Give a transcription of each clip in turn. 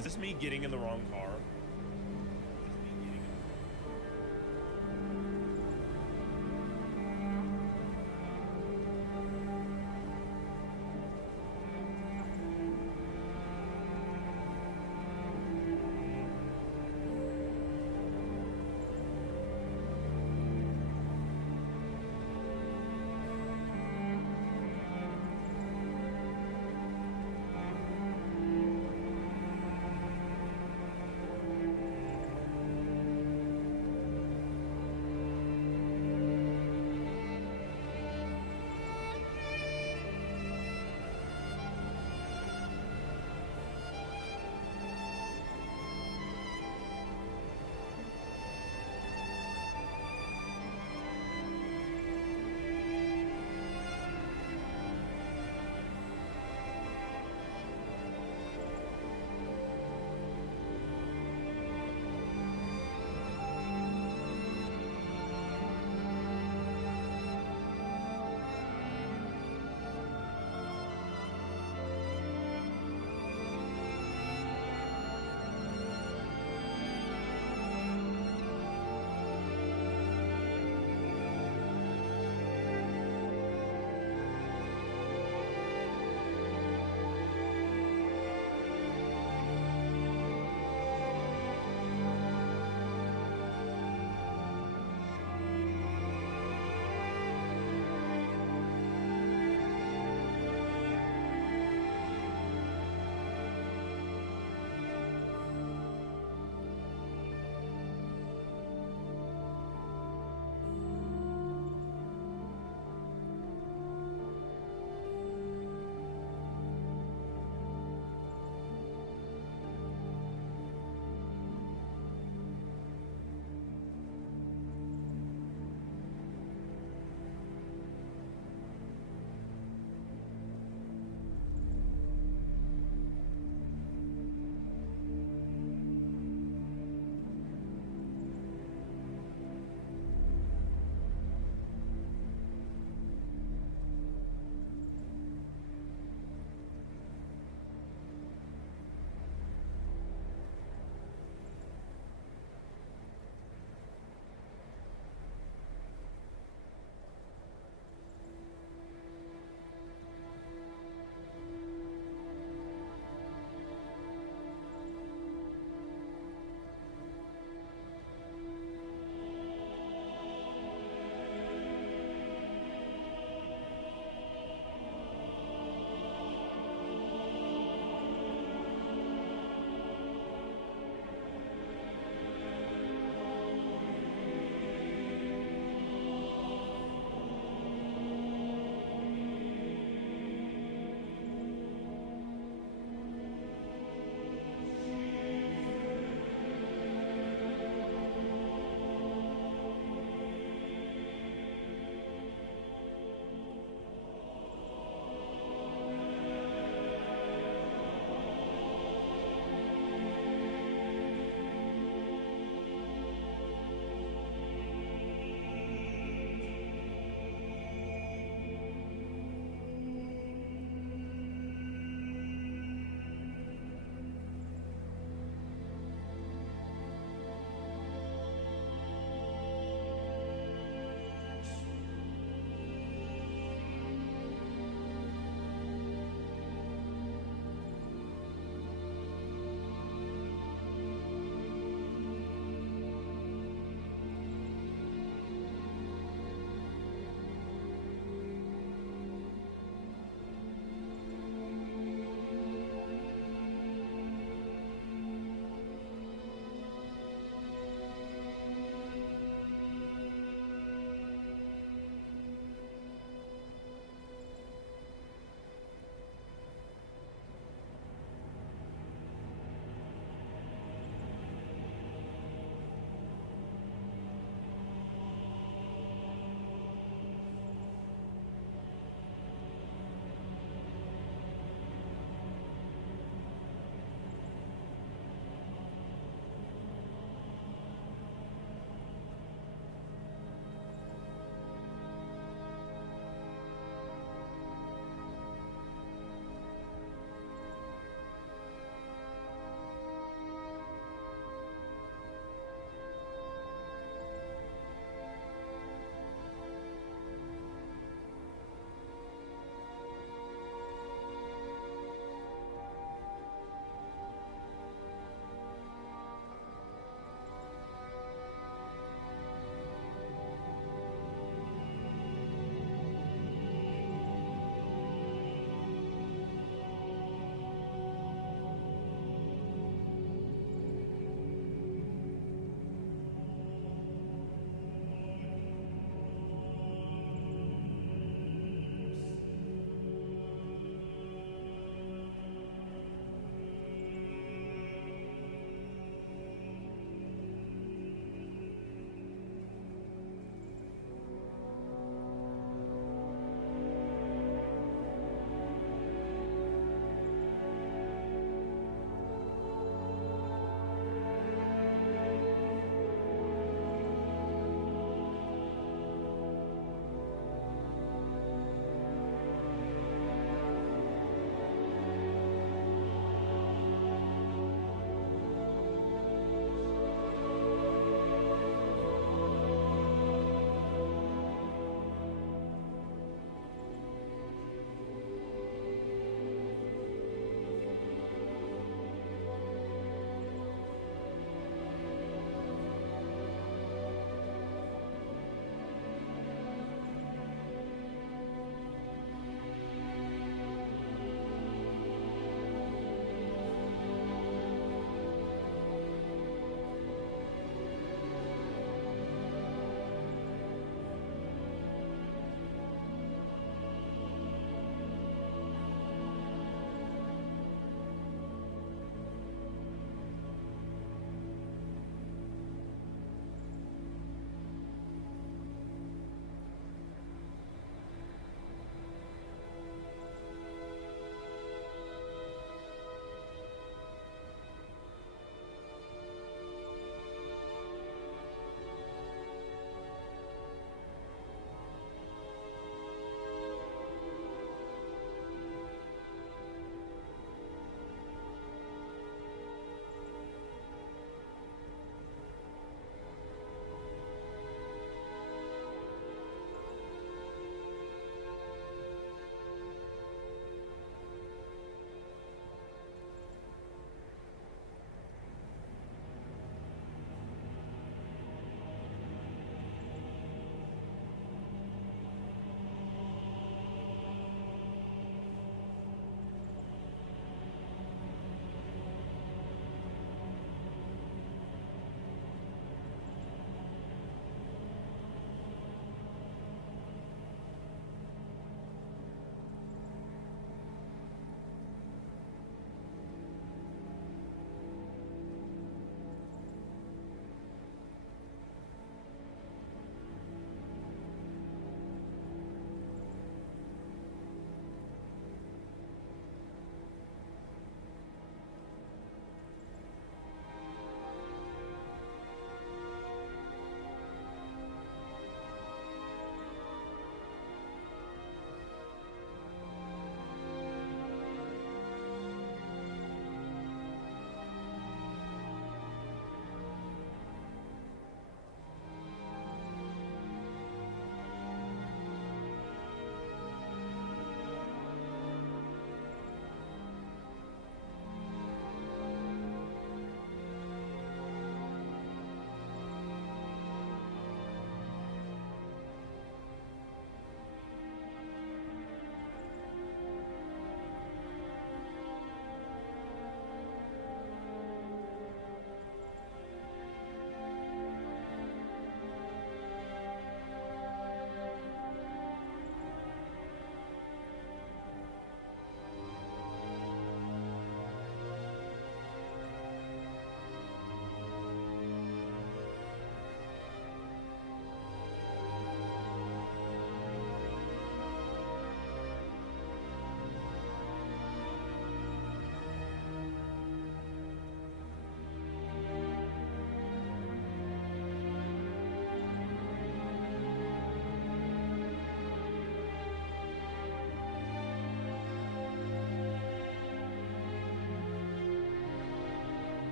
Is this me getting in the wrong car?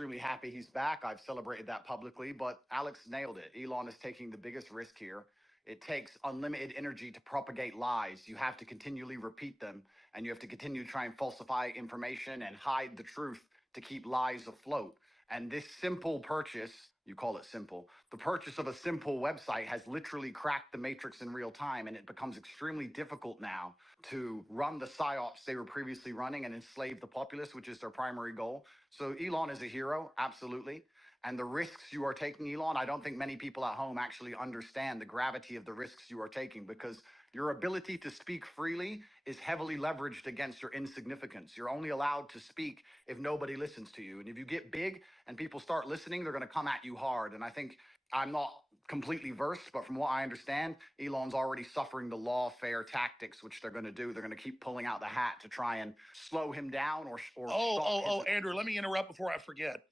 extremely happy he's back. I've celebrated that publicly, but Alex nailed it. Elon is taking the biggest risk here. It takes unlimited energy to propagate lies. You have to continually repeat them, and you have to continue to try and falsify information and hide the truth to keep lies afloat. And this simple purchase, you call it simple, the purchase of a simple website has literally cracked the matrix in real time, and it becomes extremely difficult now to run the psyops they were previously running and enslave the populace, which is their primary goal. So Elon is a hero, absolutely. And the risks you are taking, Elon, I don't think many people at home actually understand the gravity of the risks you are taking, because your ability to speak freely is heavily leveraged against your insignificance. You're only allowed to speak if nobody listens to you. And if you get big and people start listening, they're going to come at you hard. And I think, I'm not completely versed, but from what I understand, Elon's already suffering the lawfare tactics, which they're going to do. They're going to keep pulling out the hat to try and slow him down or stop. Andrew, let me interrupt before I forget.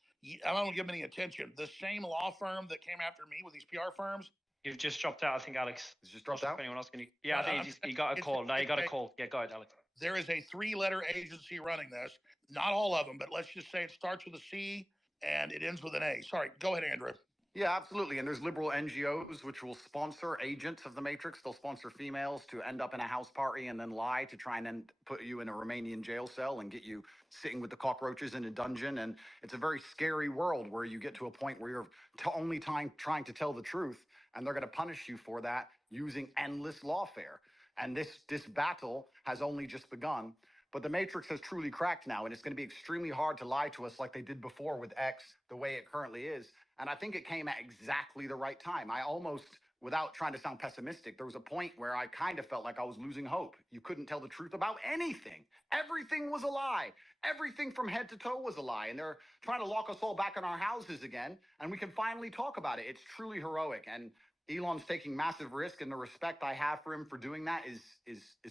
I don't give him any attention. The same law firm that came after me with these PR firms. You've just dropped out, I think, Alex. He's just dropped out? Anyone else can you? Yeah, I think he got a call. No, you got a call. Yeah, go ahead, Alex. There is a 3-letter agency running this. Not all of them, but let's just say it starts with a C and it ends with an A. Sorry, go ahead, Andrew. Yeah, absolutely. And there's liberal NGOs which will sponsor agents of the Matrix. They'll sponsor females to end up in a house party and then lie to try and then put you in a Romanian jail cell and get you sitting with the cockroaches in a dungeon. And it's a very scary world where you get to a point where you're only trying to tell the truth, and they're going to punish you for that using endless lawfare. And this battle has only just begun. But the Matrix has truly cracked now, and it's going to be extremely hard to lie to us like they did before with X, the way it currently is. And I think it came at exactly the right time. I almost, without trying to sound pessimistic, there was a point where I kind of felt like I was losing hope. You couldn't tell the truth about anything. Everything was a lie. Everything from head to toe was a lie. And they're trying to lock us all back in our houses again, and we can finally talk about it. It's truly heroic. And Elon's taking massive risk, and the respect I have for him for doing that is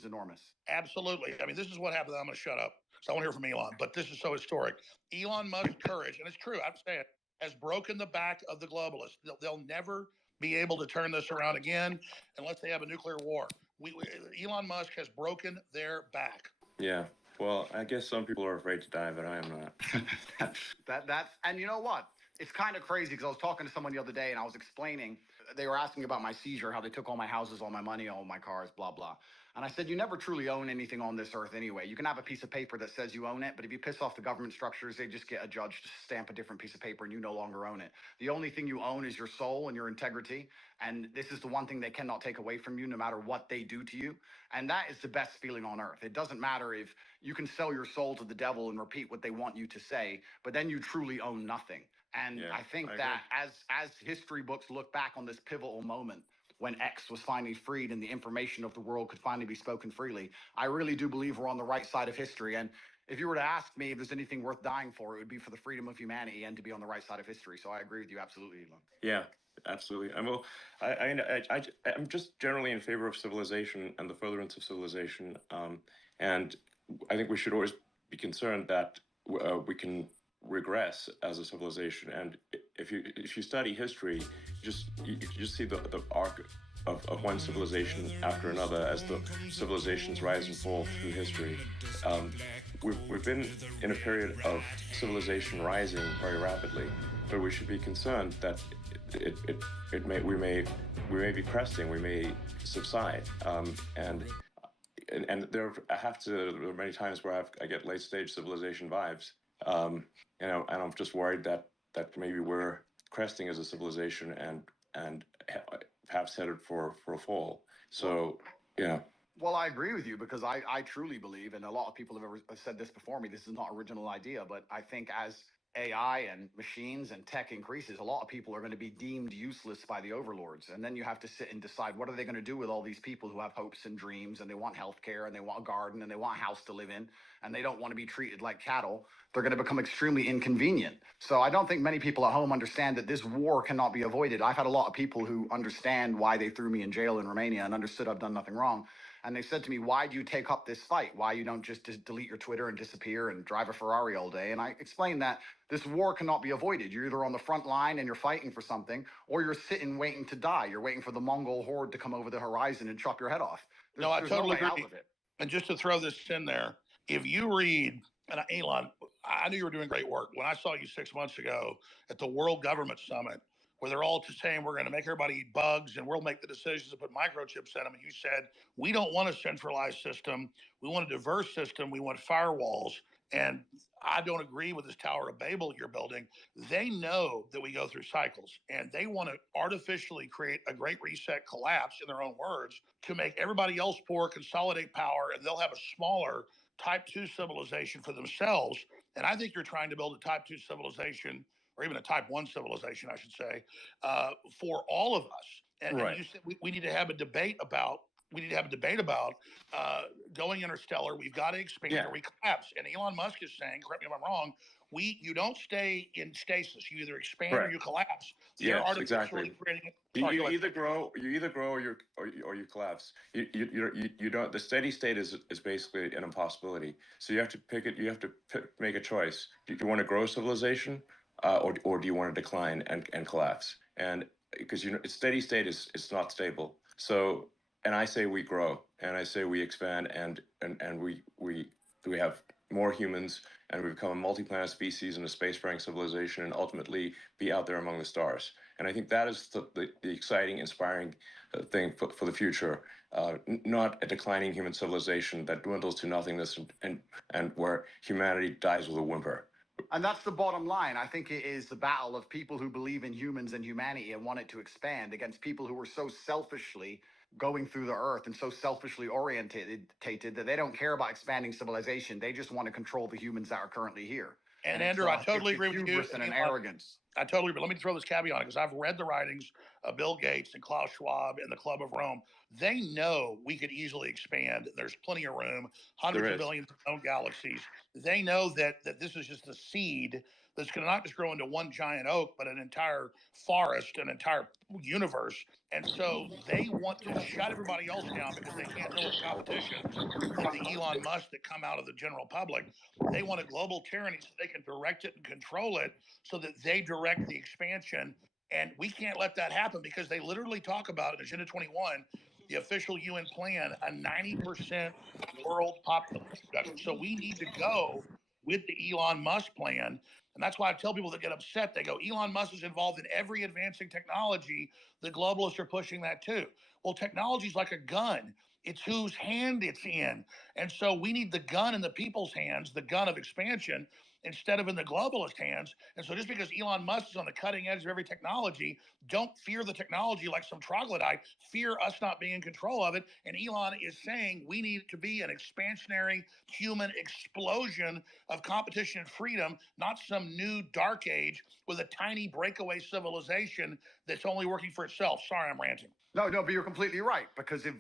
enormous. Absolutely. I mean, this is what happened. I'm going to shut up. So I want to hear from Elon, but this is so historic. Elon Musk's courage, and it's true, I'm saying it, has broken the back of the globalists. They'll never be able to turn this around again unless they have a nuclear war. Elon Musk has broken their back. Yeah. Well, I guess some people are afraid to die, but I am not. And you know what? It's kind of crazy because I was talking to someone the other day and I was explaining, they were asking about my seizure, how they took all my houses, all my money, all my cars, blah, blah. And I said, you never truly own anything on this earth anyway. You can have a piece of paper that says you own it, but if you piss off the government structures, they just get a judge to stamp a different piece of paper and you no longer own it. The only thing you own is your soul and your integrity. And this is the one thing they cannot take away from you no matter what they do to you. And that is the best feeling on earth. It doesn't matter if you can sell your soul to the devil and repeat what they want you to say, but then you truly own nothing. And yeah, I think that as history books look back on this pivotal moment when X was finally freed and the information of the world could finally be spoken freely, I really do believe we're on the right side of history. And if you were to ask me if there's anything worth dying for, it would be for the freedom of humanity and to be on the right side of history. So I agree with you absolutely, Elon. Yeah, absolutely. I'm just generally in favor of civilization and the furtherance of civilization. And I think we should always be concerned that we can regress as a civilization. And if you study history, you just see the arc of one civilization after another as the civilizations rise and fall through history. We've been in a period of civilization rising very rapidly, but we should be concerned that we may be cresting, we may subside, and there are many times where I get late stage civilization vibes. And I'm just worried that maybe we're cresting as a civilization and perhaps headed for a fall. So, yeah. Well, I agree with you because I truly believe, and a lot of people have said this before me, this is not an original idea, but I think as AI and machines and tech increases, a lot of people are going to be deemed useless by the overlords. And then you have to sit and decide, what are they going to do with all these people who have hopes and dreams, and they want healthcare, and they want a garden, and they want a house to live in, and they don't want to be treated like cattle. They're going to become extremely inconvenient. So I don't think many people at home understand that this war cannot be avoided. I've had a lot of people who understand why they threw me in jail in Romania and understood I've done nothing wrong. And they said to me, why do you take up this fight? Why you don't just delete your Twitter and disappear and drive a Ferrari all day? And I explained that this war cannot be avoided. You're either on the front line and you're fighting for something, or you're sitting waiting to die. You're waiting for the Mongol horde to come over the horizon and chop your head off. I totally agree. And just to throw this in there, if you read And Elon, I knew you were doing great work. When I saw you 6 months ago at the World Government Summit, where they're all saying we're going to make everybody eat bugs and we'll make the decisions to put microchips in them, and you said, we don't want a centralized system. We want a diverse system. We want firewalls. And I don't agree with this Tower of Babel you're building. They know that we go through cycles, and they want to artificially create a great reset collapse, in their own words, to make everybody else poor, consolidate power, and they'll have a smaller type 2 civilization for themselves. And I think you're trying to build a type 2 civilization, or even a type 1 civilization, I should say, for all of us. And you said we need to have a debate about. We need to have a debate about going interstellar. We've got to expand or we collapse. And Elon Musk is saying, correct me if I'm wrong, you don't stay in stasis. You either expand or you collapse. They're artificially creating. You either grow or you collapse. You don't. The steady state is basically an impossibility. So you have to pick it. You have to make a choice. Do you want to grow civilization, or do you want to decline and collapse? And because steady state is not stable. So, and I say we grow, and I say we expand, and we have more humans, and we become a multi-planet species and a spacefaring civilization, and ultimately be out there among the stars. And I think that is the exciting, inspiring thing for the future, not a declining human civilization that dwindles to nothingness and where humanity dies with a whimper. And that's the bottom line. I think it is the battle of people who believe in humans and humanity and want it to expand against people who are so selfishly going through the earth and so selfishly orientated that they don't care about expanding civilization. They just want to control the humans that are currently here. And Andrew, I totally agree with you. And an arrogance. I totally agree. Let me throw this caveat on it, because I've read the writings of Bill Gates and Klaus Schwab and the Club of Rome. They know we could easily expand. There's plenty of room, hundreds of billions of known galaxies. They know that this is just a seed that's going to not just grow into one giant oak, but an entire forest, an entire universe. And so they want to shut everybody else down because they can't deal with the competition from the Elon Musk that come out of the general public. They want a global tyranny so they can direct it and control it, so that they direct the expansion. And we can't let that happen, because they literally talk about it in Agenda 21, the official UN plan, a 90% world population reduction. So we need to go with the Elon Musk plan. And that's why I tell people that get upset, they go, Elon Musk is involved in every advancing technology. The globalists are pushing that too. Well, technology is like a gun. It's whose hand it's in. And so we need the gun in the people's hands, the gun of expansion, instead of in the globalist hands. And so just because Elon Musk is on the cutting edge of every technology, don't fear the technology like some troglodyte. Fear us not being in control of it. And Elon is saying we need to be an expansionary human explosion of competition and freedom, not some new dark age with a tiny breakaway civilization that's only working for itself. Sorry, I'm ranting. No, but you're completely right. Because if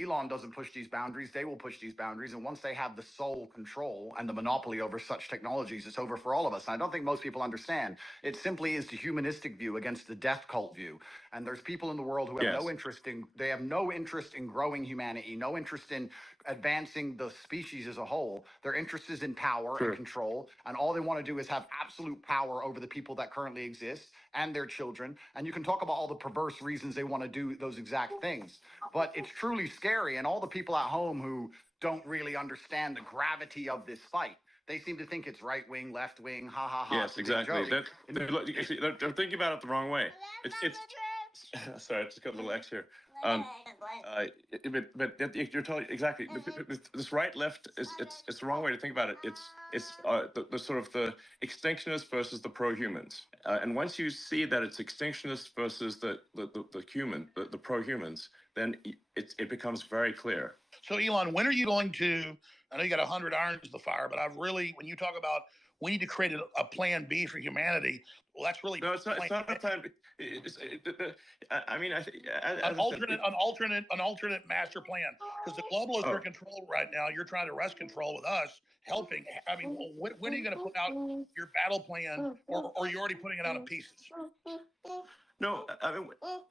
Elon doesn't push these boundaries, they will push these boundaries. And once they have the sole control and the monopoly over such technologies, it's over for all of us. And I don't think most people understand. It simply is the humanistic view against the death cult view. And there's people in the world who have no interest in growing humanity, no interest in advancing the species as a whole. Their interest is in power and control. And all they want to do is have absolute power over the people that currently exist and their children. And you can talk about all the perverse reasons they want to do those exact things. But it's truly scary. And all the people at home who don't really understand the gravity of this fight, they seem to think it's right wing, left wing, ha ha ha. Yes, exactly. They're thinking about it the wrong way. It's sorry, I just got a little X here. But you're totally exactly. This right left it's the wrong way to think about it. It's the sort of the extinctionists versus the pro-humans. And once you see that it's extinctionists versus the pro-humans, then it becomes very clear. So Elon, when are you going to? I know you got 100 irons to the fire, but when you talk about we need to create a plan B for humanity, well, that's really no. It's not a plan B. I mean, an alternate master plan, because the globalists are controlled right now. You're trying to wrest control with us, helping. I mean, when are you going to put out your battle plan, or are you already putting it out in pieces? No, I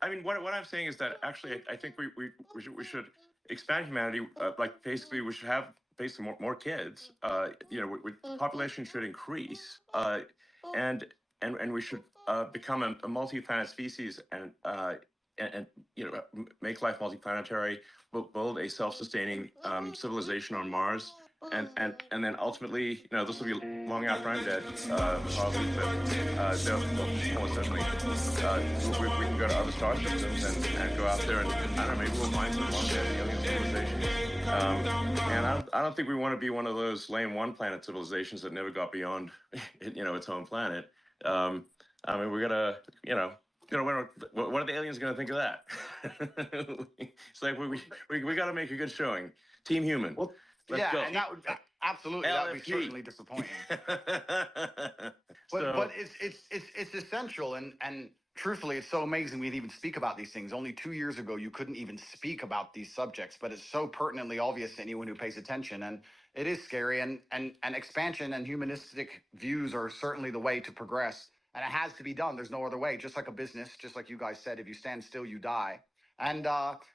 mean, what I'm saying is that actually, I think we should expand humanity. Like basically, we should have basically more kids. Population should increase, and we should become a multi-planet species and make life multiplanetary. Build a self-sustaining civilization on Mars, and then ultimately, this will be long after I'm dead, probably, but almost certainly, we can go to other star systems and go out there and, I don't know, maybe we'll find some long-dead alien civilizations. And I don't think we want to be one of those lame one-planet civilizations that never got beyond, its home planet. I mean, we gotta, what are the aliens going to think of that? It's like we got to make a good showing. Team Human. Well, Let's go. and that would absolutely that would be LFG. certainly disappointing. So- But it's essential, and truthfully, it's so amazing we'd even speak about these things. Only 2 years ago, you couldn't even speak about these subjects, but it's so pertinently obvious to anyone who pays attention, and it is scary. And expansion and humanistic views are certainly the way to progress, and it has to be done. There's no other way. Just like a business, just like you guys said, if you stand still, you die. And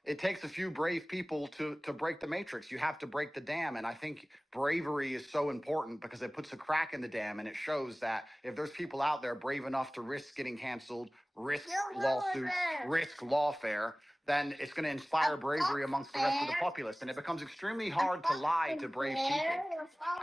it takes a few brave people to break the matrix. You have to break the dam. And I think bravery is so important because it puts a crack in the dam, and it shows that if there's people out there brave enough to risk getting canceled, risk lawsuits, risk lawfare, then it's going to inspire bravery amongst the rest of the populace. And it becomes extremely hard to lie to brave people.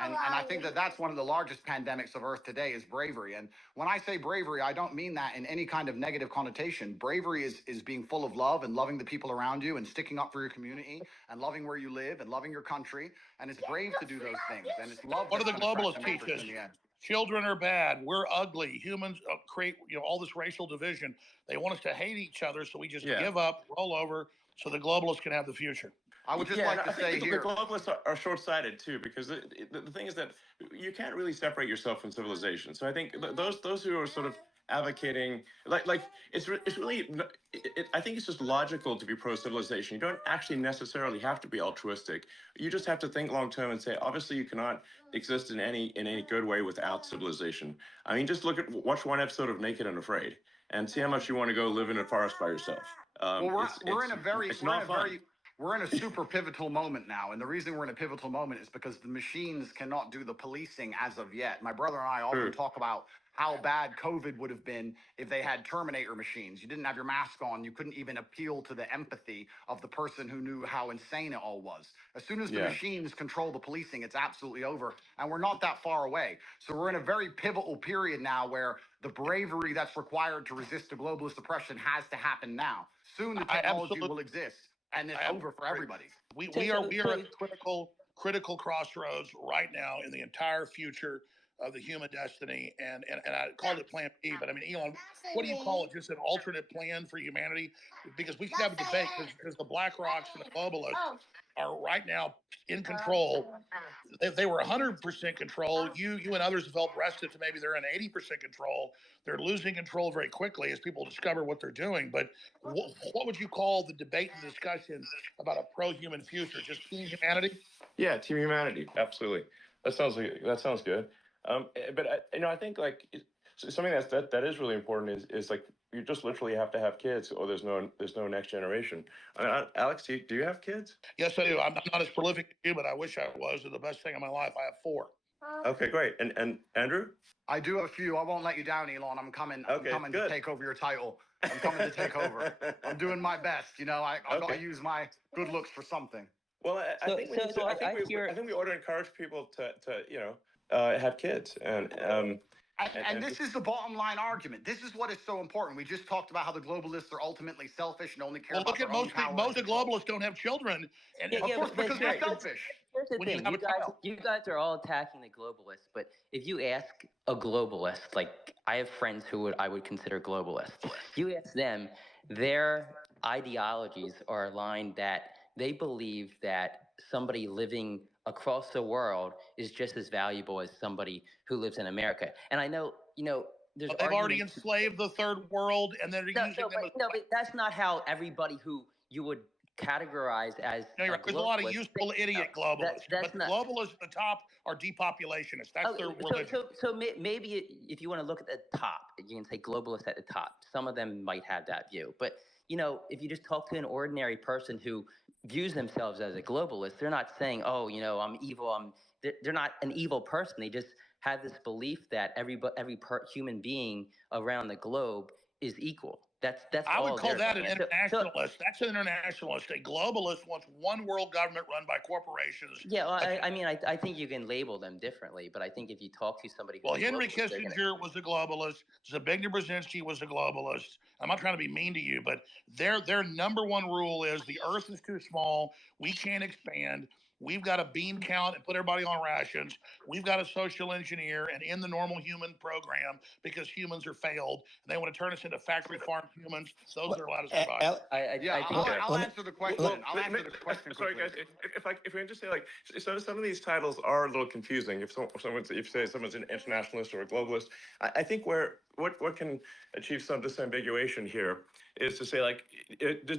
And I think that that's one of the largest pandemics of Earth today is bravery. And when I say bravery, I don't mean that in any kind of negative connotation. Bravery is being full of love and loving the people around you and sticking up for your community and loving where you live and loving your country. And it's brave to do those things. And it's love. What do the that's gonna crack globalists the teach matrix us? in the end. Children are bad. We're ugly. Humans create, all this racial division. They want us to hate each other, so we just give up, roll over, so the globalists can have the future. I would just like to I think say the here. globalists are short-sighted too, because the thing is that you can't really separate yourself from civilization. So I think those who are sort of advocating, it's really, I think it's just logical to be pro-civilization. You don't actually necessarily have to be altruistic. You just have to think long-term and say, obviously, you cannot exist in any good way without civilization. I mean, just watch one episode of Naked and Afraid, and see how much you want to go live in a forest by yourself. Well, we're in a super pivotal moment now. And the reason we're in a pivotal moment is because the machines cannot do the policing as of yet. My brother and I often talk about how bad COVID would have been if they had Terminator machines. You didn't have your mask on. You couldn't even appeal to the empathy of the person who knew how insane it all was. As soon as the machines control the policing, it's absolutely over. And we're not that far away. So we're in a very pivotal period now where the bravery that's required to resist the globalist oppression has to happen now. Soon the technology will exist, and it's over for everybody. We are at critical crossroads right now in the entire future of the human destiny, and I called it Plan B, but I mean, Elon, what do you call it? Just an alternate plan for humanity? Because we could have a debate because the Black Rocks and the globalists are right now in control. If they were 100% control, you and others have felt rested to maybe they're in 80% control. They're losing control very quickly as people discover what they're doing. But what would you call the debate and discussion about a pro-human future? Just team humanity? Yeah, team humanity. Absolutely. That sounds good. But I think something that is really important is like you just literally have to have kids, or there's no next generation. Alex, do you have kids? Yes, I do. I'm not as prolific as you, but I wish I was. They're the best thing in my life. I have 4. Okay, great. And Andrew? I do have a few. I won't let you down, Elon. I'm coming good. to take over your title. I'm coming to take over. I'm doing my best. I got to use my good looks for something. Well, I think we ought to encourage people to have kids and this is the bottom line argument. This is what is so important. We just talked about how the globalists are ultimately selfish and only care about their own power. Most of the globalists don't have children, and of course, because they're selfish. Here's the thing: you guys are all attacking the globalists, but if you ask a globalist, like I have friends who I would consider globalists, you ask them, their ideologies are aligned that they believe that somebody living across the world is just as valuable as somebody who lives in America. And I know, there's they've already enslaved the third world, and they're using them. But that's not how everybody who you would categorize as. No, you're right. There's a lot of useful idiot globalists, but the globalists at the top are depopulationists. That's their religion. So maybe if you want to look at the top, you can say globalists at the top. Some of them might have that view, but if you just talk to an ordinary person who views themselves as a globalist, they're not saying, "Oh, I'm evil." They're not an evil person. They just have this belief that every human being around the globe is equal. That's I would all call they're that an looking at. internationalist. That's an internationalist. A globalist wants one world government run by corporations. Yeah, well, I mean, I think you can label them differently, but I think if you talk to somebody who's Well, a Henry globalist, they're gonna. Kissinger was a globalist. Zbigniew Brzezinski was a globalist. I'm not trying to be mean to you, but their number one rule is the Earth is too small. We can't expand. We've got to bean count and put everybody on rations. We've got to social engineer and end the normal human program because humans are failed. And they want to turn us into factory farm humans. Those are allowed to survive. I think I'll answer the question. I'll answer the question Sorry, quickly. guys. If we can just say, like, so some of these titles are a little confusing. If someone's an internationalist or a globalist, I think what can achieve some disambiguation here is to say, like,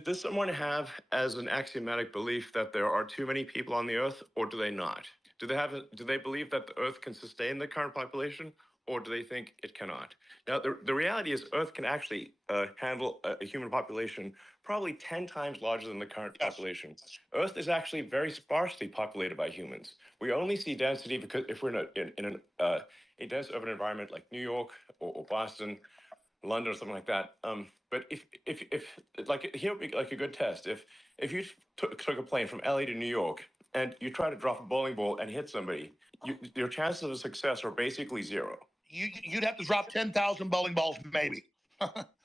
does someone have as an axiomatic belief that there are too many people on the Earth, or do they not? Do they believe that the Earth can sustain the current population, or do they think it cannot? Now, the reality is Earth can actually handle a human population probably 10 times larger than the current population. Earth is actually very sparsely populated by humans. We only see density because if we're in a dense urban environment like New York or Boston, London or something like that. But if like, here would be like a good test. If you took a plane from LA to New York and you try to drop a bowling ball and hit somebody, your chances of success are basically zero. You'd have to drop 10,000 bowling balls, maybe.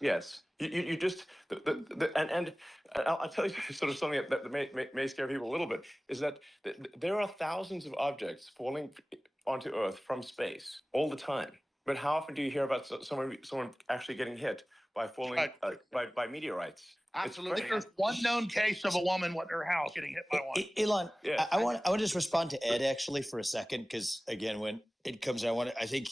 Yes, you just and I'll tell you sort of something that may scare people a little bit is that there are thousands of objects falling onto Earth from space all the time. But how often do you hear about someone actually getting hit by falling by meteorites? Absolutely. There's one known case of a woman with her house getting hit by one. Elon, Yeah. I want to just respond to Ed actually for a second because again, when it comes, I think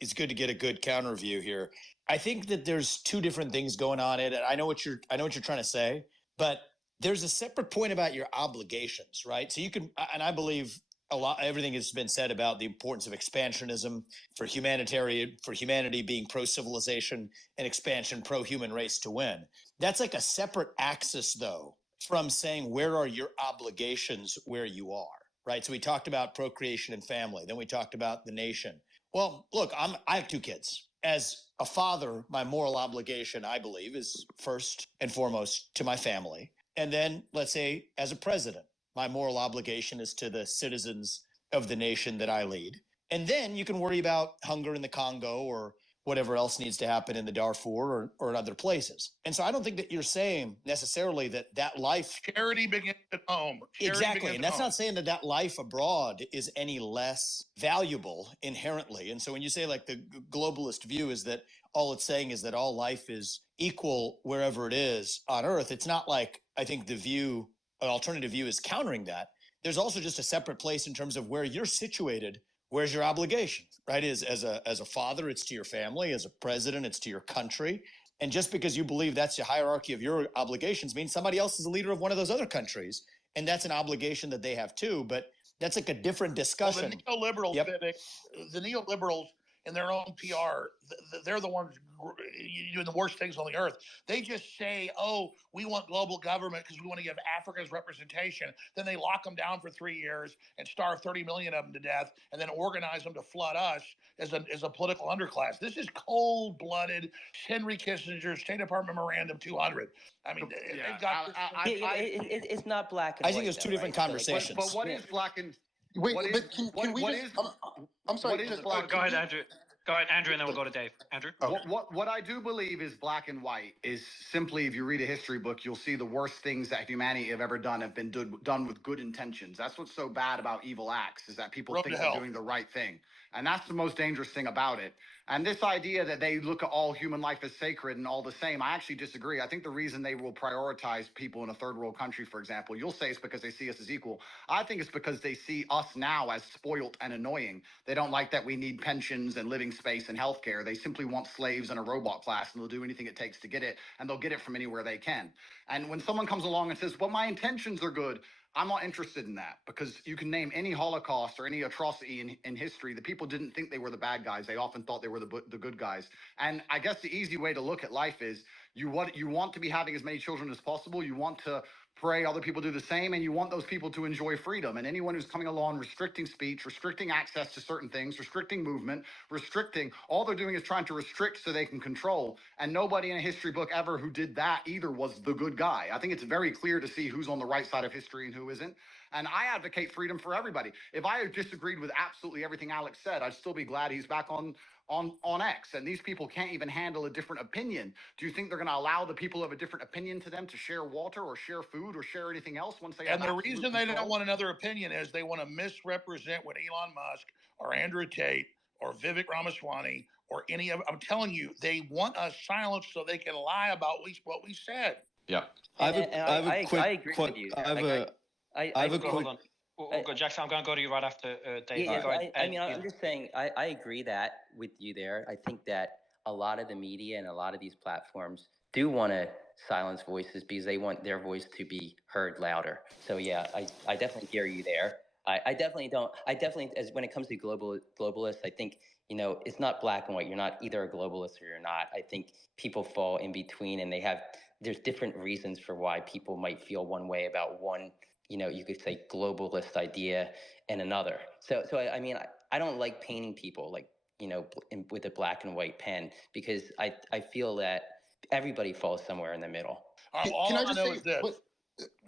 it's good to get a good counter view here. I think that there's two different things going on, Ed. I know what you're trying to say, but there's a separate point about your obligations, right? So you can, and I believe everything has been said about the importance of expansionism for humanity being pro-civilization and expansion pro-human race to win. That's like a separate axis though from saying where are your obligations where you are, right? So we talked about procreation and family, then we talked about the nation. Well, look, I have two kids. As a father, my moral obligation, I believe, is first and foremost to my family. And then let's say as a president, my moral obligation is to the citizens of the nation that I lead. And then you can worry about hunger in the Congo or whatever else needs to happen in the Darfur or in other places. And so I don't think that you're saying necessarily that life... Charity begins at home. Exactly. And that's not saying that life abroad is any less valuable inherently. And so when you say like the globalist view is that all it's saying is that all life is equal wherever it is on Earth, it's not like I think an alternative view is countering that. There's also just a separate place in terms of where you're situated. Where's your obligation, right? As a father, it's to your family. As a president, it's to your country. And just because you believe that's the hierarchy of your obligations means somebody else is the leader of one of those other countries. And that's an obligation that they have too. But that's like a different discussion. Well, the neoliberals in their own PR, they're the ones doing the worst things on the earth. They just say, oh, we want global government because we want to give Africa's representation. Then they lock them down for 3 years and starve 30 million of them to death and then organize them to flood us as a political underclass. This is cold-blooded Henry Kissinger State Department Memorandum 200. I mean, they've got... it's not black and white. I think there's two different conversations. But what is black and... Wait, can we just... I'm sorry. What is black? Go ahead, Andrew. Go ahead, Andrew, and then we'll go to Dave. Andrew? Okay. What I do believe is black and white is simply, if you read a history book, you'll see the worst things that humanity have ever done have been done with good intentions. That's what's so bad about evil acts, is that people think they're doing the right thing. And that's the most dangerous thing about it. And this idea that they look at all human life as sacred and all the same, I actually disagree. I think the reason they will prioritize people in a third world country, for example, you'll say it's because they see us as equal. I think it's because they see us now as spoiled and annoying. They don't like that we need pensions and living space and healthcare. They simply want slaves and a robot class, and they'll do anything it takes to get it, and they'll get it from anywhere they can. And when someone comes along and says, well, my intentions are good, I'm not interested in that, because you can name any Holocaust or any atrocity in history. The people didn't think they were the bad guys. They often thought they were the good guys. And I guess the easy way to look at life is you want to be having as many children as possible. You want to pray other people do the same, and you want those people to enjoy freedom. And anyone who's coming along restricting speech, restricting access to certain things, restricting movement, restricting, all they're doing is trying to restrict so they can control. And nobody in a history book ever who did that either was the good guy. I think it's very clear to see who's on the right side of history and who isn't. And I advocate freedom for everybody. If I disagreed with absolutely everything Alex said, I'd still be glad he's back on X. And these people can't even handle a different opinion. Do you think they're going to allow the people who have a different opinion to them to share water or share food or share anything else once they have? And the reason they don't want another opinion is they want to misrepresent what Elon Musk or Andrew Tate or Vivek Ramaswamy or any of, I'm telling you, they want us silenced so they can lie about what we said. Yeah. I agree with you. Hold on. We'll go, Jackson. I'm going to go to you right after Dave. Yeah, I'm just saying, I agree that with you there. I think that a lot of the media and a lot of these platforms do want to silence voices because they want their voice to be heard louder. So yeah, I definitely hear you there. I definitely, as when it comes to globalists, I think, it's not black and white. You're not either a globalist or you're not. I think people fall in between, and there's different reasons for why people might feel one way about one, you could say globalist idea and another. So I don't like painting people like, with a black and white pen, because I feel that everybody falls somewhere in the middle. All I know is this.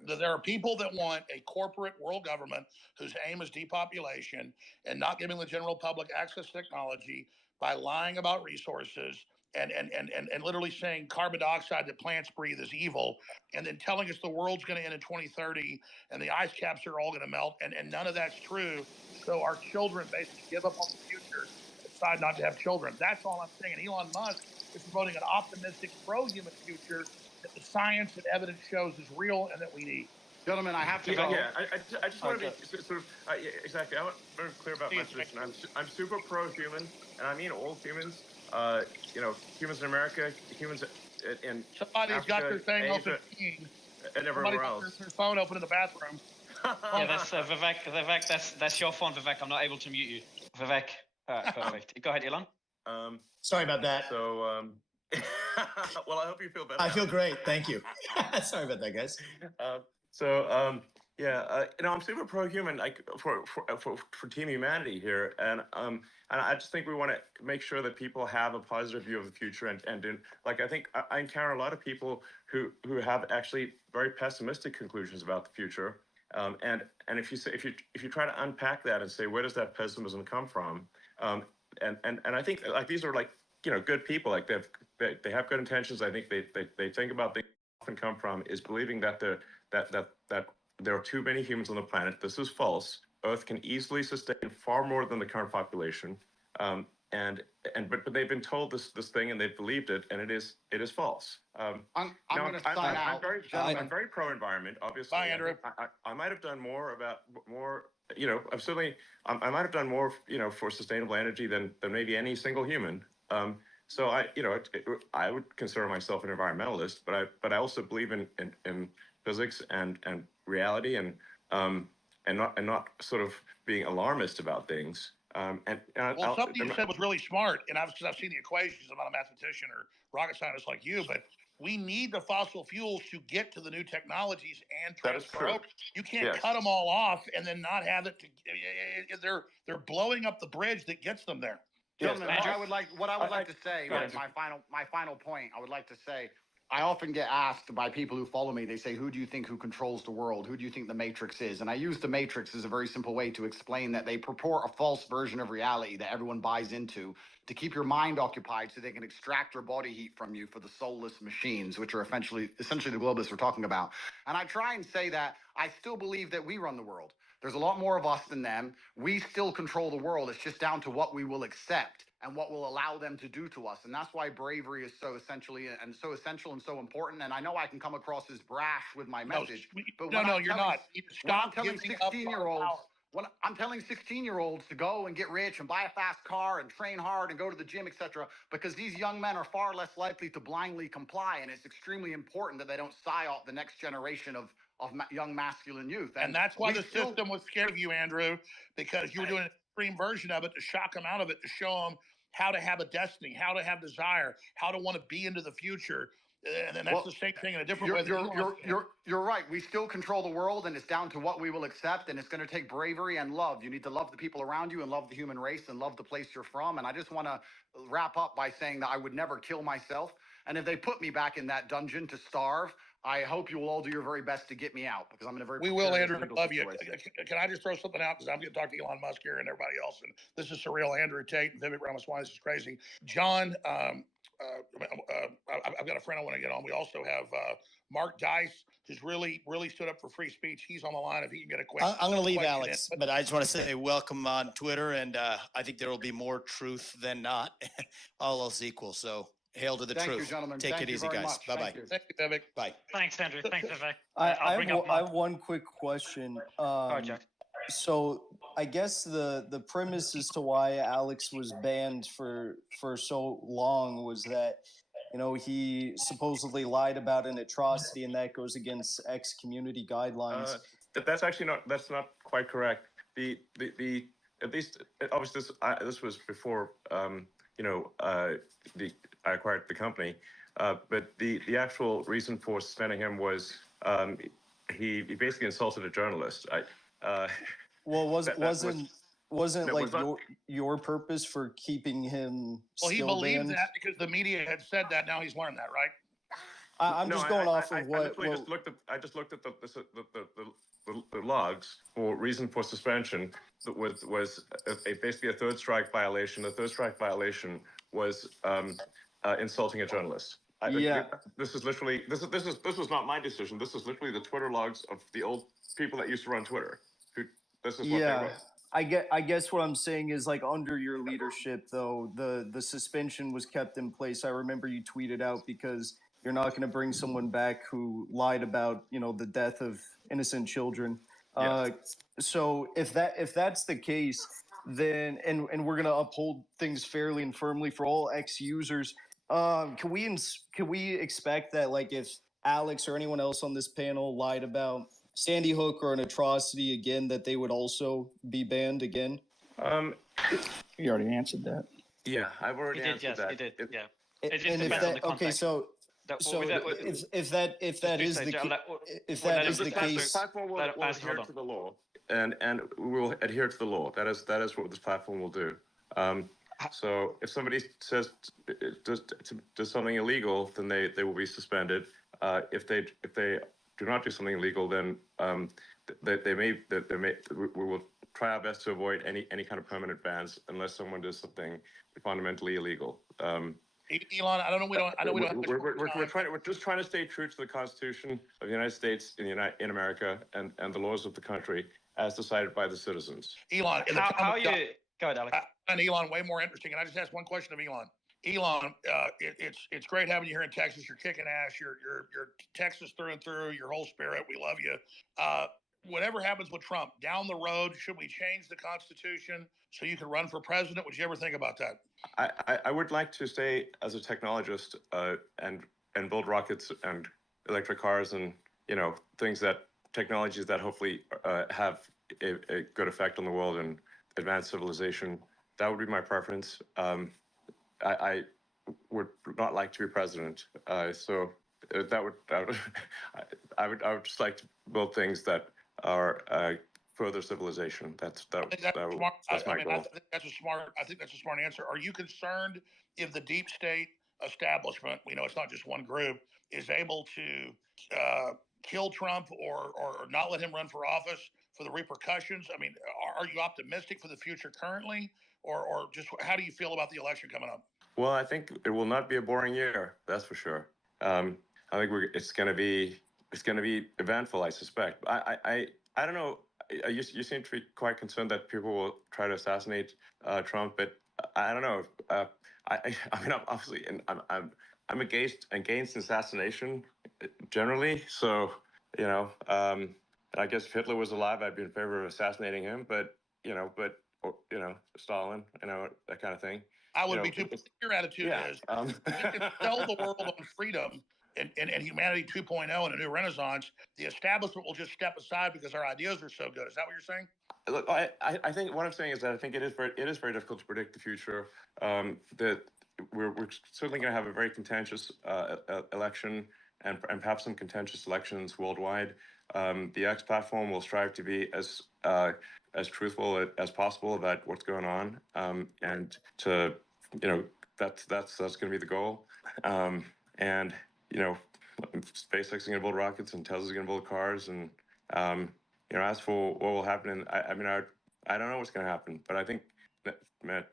That there are people that want a corporate world government whose aim is depopulation and not giving the general public access to technology by lying about resources and literally saying carbon dioxide that plants breathe is evil, and then telling us the world's going to end in 2030 and the ice caps are all going to melt, and none of that's true. So our children basically give up on the future and decide not to have children. That's all I'm saying. And Elon Musk is promoting an optimistic, pro-human future that the science and evidence shows is real and that we need. Gentlemen, I have to go. Yeah, I just want to be sort of exactly. I want to be very clear about my position. I'm super pro-human, and I mean all humans. Humans in America, humans in somebody's Africa, got their thing Asia, open, and everywhere else. Got their phone open in the bathroom. Yeah, that's Vivek. Vivek, that's your phone, Vivek. I'm not able to mute you, Vivek. Perfect. Go ahead, Elon. Sorry about that. So, well, I hope you feel better. I feel great. Thank you. Sorry about that, guys. I'm super pro-human, like for Team Humanity here, and I just think we want to make sure that people have a positive view of the future, and I think I encounter a lot of people who have actually very pessimistic conclusions about the future, and if you try to unpack that and say, where does that pessimism come from, and I think like these are like good people, like they have good intentions. I think they think about things. Often come from is believing that there are too many humans on the planet. This is false. Earth can easily sustain far more than the current population, but they've been told this thing and they've believed it, and it is false. I'm going to sign out. I'm very pro-environment, obviously. Bye, Andrew. I might have done more. I might have done more, for sustainable energy than maybe any single human. So I would consider myself an environmentalist, but I also believe in physics and reality and not sort of being alarmist about things. Something you said was really smart, and I've seen the equations. I'm not a mathematician or rocket scientist like you, but we need the fossil fuels to get to the new technologies and transfer over. You can't cut them all off and then not have it. They're blowing up the bridge that gets them there. Gentlemen, what I would like to say, my final point, I would like to say, I often get asked by people who follow me, they say, who controls the world? Who do you think the Matrix is? And I use the Matrix as a very simple way to explain that they purport a false version of reality that everyone buys into to keep your mind occupied so they can extract your body heat from you for the soulless machines, which are essentially the globalists we're talking about. And I try and say that I still believe that we run the world. There's a lot more of us than them. We still control the world. It's just down to what we will accept and what will allow them to do to us. And that's why bravery is so essential and so important. And I know I can come across as brash with my message. But you're not. Stop telling 16-year-olds. When I'm telling 16-year-olds to go and get rich and buy a fast car and train hard and go to the gym, etc., because these young men are far less likely to blindly comply. And it's extremely important that they don't psyop the next generation of young masculine youth. And that's why the system was scared of you, Andrew, because you were doing an extreme version of it to shock them out of it, to show them how to have a destiny, how to have desire, how to want to be into the future. And then that's the same thing in a different way. You're right. We still control the world, and it's down to what we will accept. And it's going to take bravery and love. You need to love the people around you and love the human race and love the place you're from. And I just want to wrap up by saying that I would never kill myself. And if they put me back in that dungeon to starve, I hope you will all do your very best to get me out, because I'm in a very we will, Andrew. Love situation. you. Can I just throw something out, because I'm going to talk to Elon Musk here and everybody else. And this is surreal. Andrew Tate and Vivek Ramaswamy. This is crazy. John. I've got a friend I want to get on. We also have Mark Dice, who's really stood up for free speech. He's on the line if he can get a quick. I'm going to leave Alex, but I just want to say welcome on Twitter, and I think there will be more truth than not, all else equal. So hail to the truth. Thank you, gentlemen. Take it easy, guys. Bye bye. Thank you, Vivek. Bye. Thanks, Andrew. Thanks, Vivek. I have one quick question. Jack. So I guess the premise as to why Alex was banned for so long was that, you know, he supposedly lied about an atrocity, and that goes against X community guidelines. That's actually that's not quite correct. The at least obviously this was before I acquired the company, but the actual reason for suspending him was he basically insulted a journalist. Well, wasn't like your purpose for keeping him? Well, he believed banned? that because the media had said that. Now he's learned that, right? I'm just going off of what. I just looked at the logs for reason for suspension. That was basically a third strike violation. The third strike violation was insulting a journalist. This is literally this was not my decision. This is literally the Twitter logs of the old people that used to run Twitter. This is what they wrote. I guess what I'm saying is, like, under your leadership, though, the suspension was kept in place. I remember you tweeted out because you're not going to bring someone back who lied about, you know, the death of innocent children. Yes. So if that's the case, then and we're going to uphold things fairly and firmly for all X users. Can we expect that, like, if Alex or anyone else on this panel lied about Sandy Hook or an atrocity again, that they would also be banned again? You already answered that. Yeah, I've already answered that. He did. Yeah. And It just if depends on that, the okay, context. so if that is the case, the platform will adhere to the law, and we will adhere to the law. That is what this platform will do. So if somebody says does something illegal, then they will be suspended. If they do not do something illegal, then we will try our best to avoid any kind of permanent bans unless someone does something fundamentally illegal. Elon, I don't know. We're just trying to stay true to the Constitution of the United States in America and the laws of the country as decided by the citizens. Elon, how you go ahead, Alex? And Elon, way more interesting. And I just asked one question of Elon. Elon, it's great having you here in Texas. You're kicking ass. You're Texas through and through. Your whole spirit. We love you. Whatever happens with Trump down the road, should we change the Constitution so you can run for president? Would you ever think about that? I would like to stay as a technologist and build rockets and electric cars and technologies that hopefully have a good effect on the world and advance civilization. That would be my preference. I would not like to be president. So I would just like to build things that are further civilization. That's my goal. I think that's a smart answer. Are you concerned if the deep state establishment, we know it's not just one group, is able to kill Trump or not let him run for office for the repercussions? I mean, are you optimistic for the future currently, or just how do you feel about the election coming up? Well, I think it will not be a boring year. That's for sure. I think it's going to be eventful. I suspect. I don't know. You seem to be quite concerned that people will try to assassinate Trump, but I don't know. I mean, obviously, and I'm against assassination generally. So I guess if Hitler was alive, I'd be in favor of assassinating him. But Stalin, that kind of thing. I would be too. Your attitude is you can sell the world on freedom and humanity 2.0 and a new renaissance. The establishment will just step aside because our ideas are so good. Is that what you're saying? Look, I think what I'm saying is that I think it is very difficult to predict the future. That we're certainly going to have a very contentious election and perhaps some contentious elections worldwide. The X platform will strive to be as truthful as possible about what's going on, and to that's going to be the goal. And SpaceX is going to build rockets, and Tesla's going to build cars, and as for what will happen, I don't know what's going to happen, but I think that, Matt,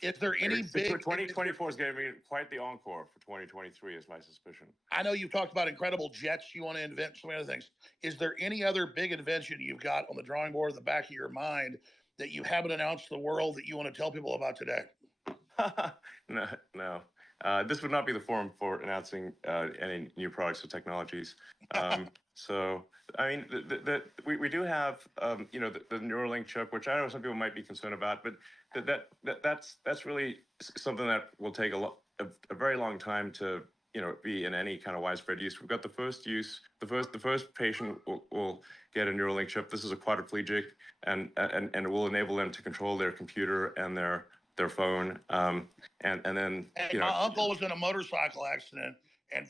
is there any big 2024 is going to be quite the encore for 2023 is my suspicion. I know you've talked about incredible jets you want to invent, so many other things. Is there any other big invention you've got on the drawing board in the back of your mind that you haven't announced to the world that you want to tell people about today? No. This would not be the forum for announcing any new products or technologies. So, I mean, we do have, the Neuralink chip, which I know some people might be concerned about, but that's really something that will take a very long time to be in any kind of widespread use. We've got the first use, the first patient will get a Neuralink chip. This is a quadriplegic, and it will enable them to control their computer and their phone, and then my uncle was in a motorcycle accident and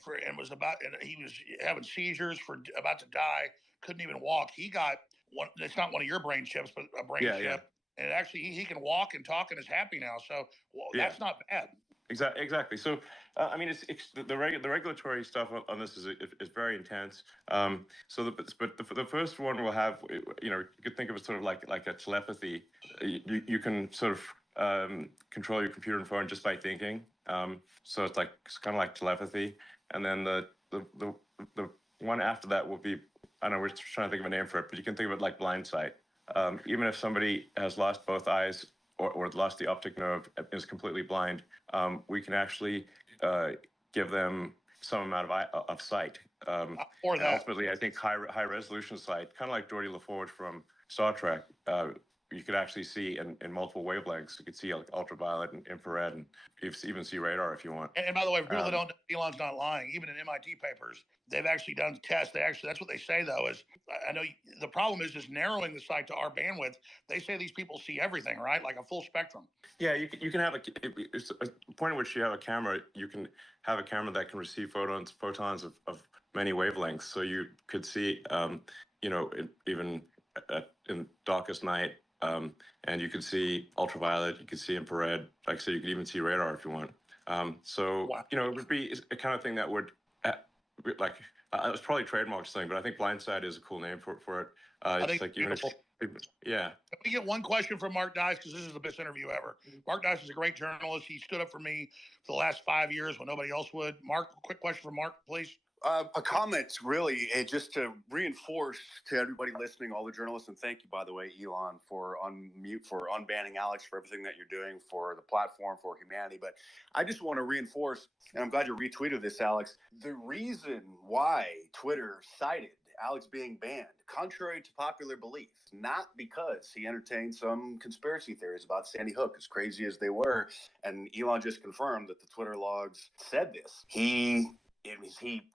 he was having seizures about to die, couldn't even walk. He got one. It's not one of your brain chips, but a brain chip. Yeah. And actually, he can walk and talk and is happy now. So that's not bad. Exactly. So, I mean, it's the regulatory stuff on this is very intense. So, the first one will have, you could think of it sort of like a telepathy. You can sort of control your computer and phone just by thinking. So it's kind of like telepathy. And then the one after that will be, I don't know, we're trying to think of a name for it, but you can think of it like blind sight. Even if somebody has lost both eyes or lost the optic nerve, is completely blind, we can actually give them some amount of sight. Or that. Ultimately, I think high resolution sight, kind of like Geordi LaForge from Star Trek. You could actually see in multiple wavelengths. You could see ultraviolet and infrared, and you even see radar if you want. And by the way, for people that don't know, Elon's not lying. Even in MIT papers, they've actually done tests. That's what they say though. Is I know the problem is just narrowing the sight to our bandwidth. They say these people see everything, right? Like a full spectrum. Yeah, you can have it's a point at which you have a camera. You can have a camera that can receive photons of many wavelengths. So you could see, even in darkest night. And you can see ultraviolet, you can see infrared. Like I said, you could even see radar if you want. So, wow. It would be a kind of thing that would, it was probably trademarked thing, but I think blindside is a cool name for it. It's like even yeah. Can we get one question from Mark Dice, because this is the best interview ever. Mark Dice is a great journalist. He stood up for me for the last 5 years when nobody else would. Mark, quick question from Mark, please. A comment, really, just to reinforce to everybody listening, all the journalists, and thank you, by the way, Elon, for unbanning Alex, for everything that you're doing for the platform, for humanity. But I just want to reinforce, and I'm glad you retweeted this, Alex, the reason why Twitter cited Alex being banned, contrary to popular belief, not because he entertained some conspiracy theories about Sandy Hook, as crazy as they were, and Elon just confirmed that the Twitter logs said this. He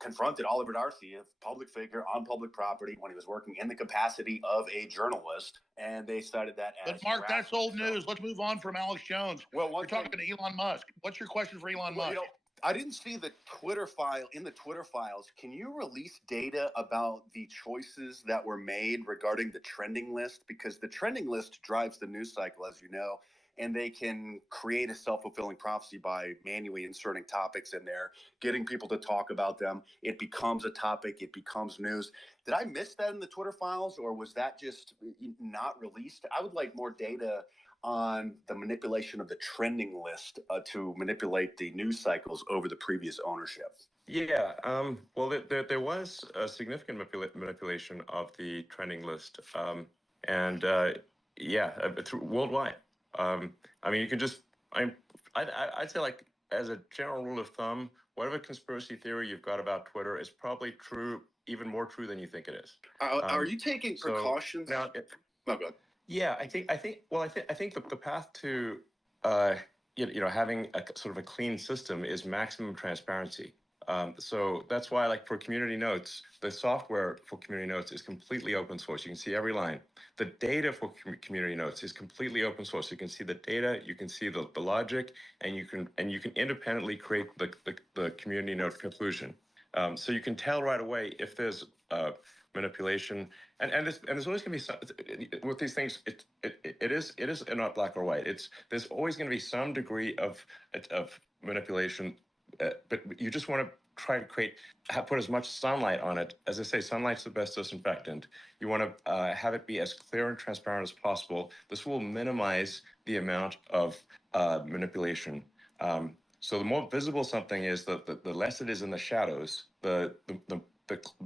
confronted Oliver Darcy, a public figure on public property, when he was working in the capacity of a journalist, and they cited that as. But Mark, that's old news. Let's move on from Alex Jones. Well, we're talking to Elon Musk. What's your question for Elon Musk? I didn't see the Twitter file in the Twitter files. Can you release data about the choices that were made regarding the trending list? Because the trending list drives the news cycle, as you know. And they can create a self-fulfilling prophecy by manually inserting topics in there, getting people to talk about them. It becomes a topic. It becomes news. Did I miss that in the Twitter files, or was that just not released? I would like more data on the manipulation of the trending list to manipulate the news cycles over the previous ownership. Yeah, well, there was a significant manipulation of the trending list, and worldwide. I mean, you can just, I'd say, like, as a general rule of thumb, whatever conspiracy theory you've got about Twitter is probably true, even more true than you think it is. Are you taking precautions? Now, good. Yeah, I think the path to, having a sort of a clean system is maximum transparency. So that's why, like for community notes, the software for community notes is completely open source. You can see every line. The data for community notes is completely open source. You can see the data, you can see the logic, and you can independently create the community note conclusion. So you can tell right away if there's manipulation, and there's always going to be some with these things. It is not black or white. There's always going to be some degree of manipulation, but you just want to try to put as much sunlight on it. As I say, sunlight's the best disinfectant. You want to have it be as clear and transparent as possible. This will minimize the amount of manipulation. So the more visible something is, the less it is in the shadows, the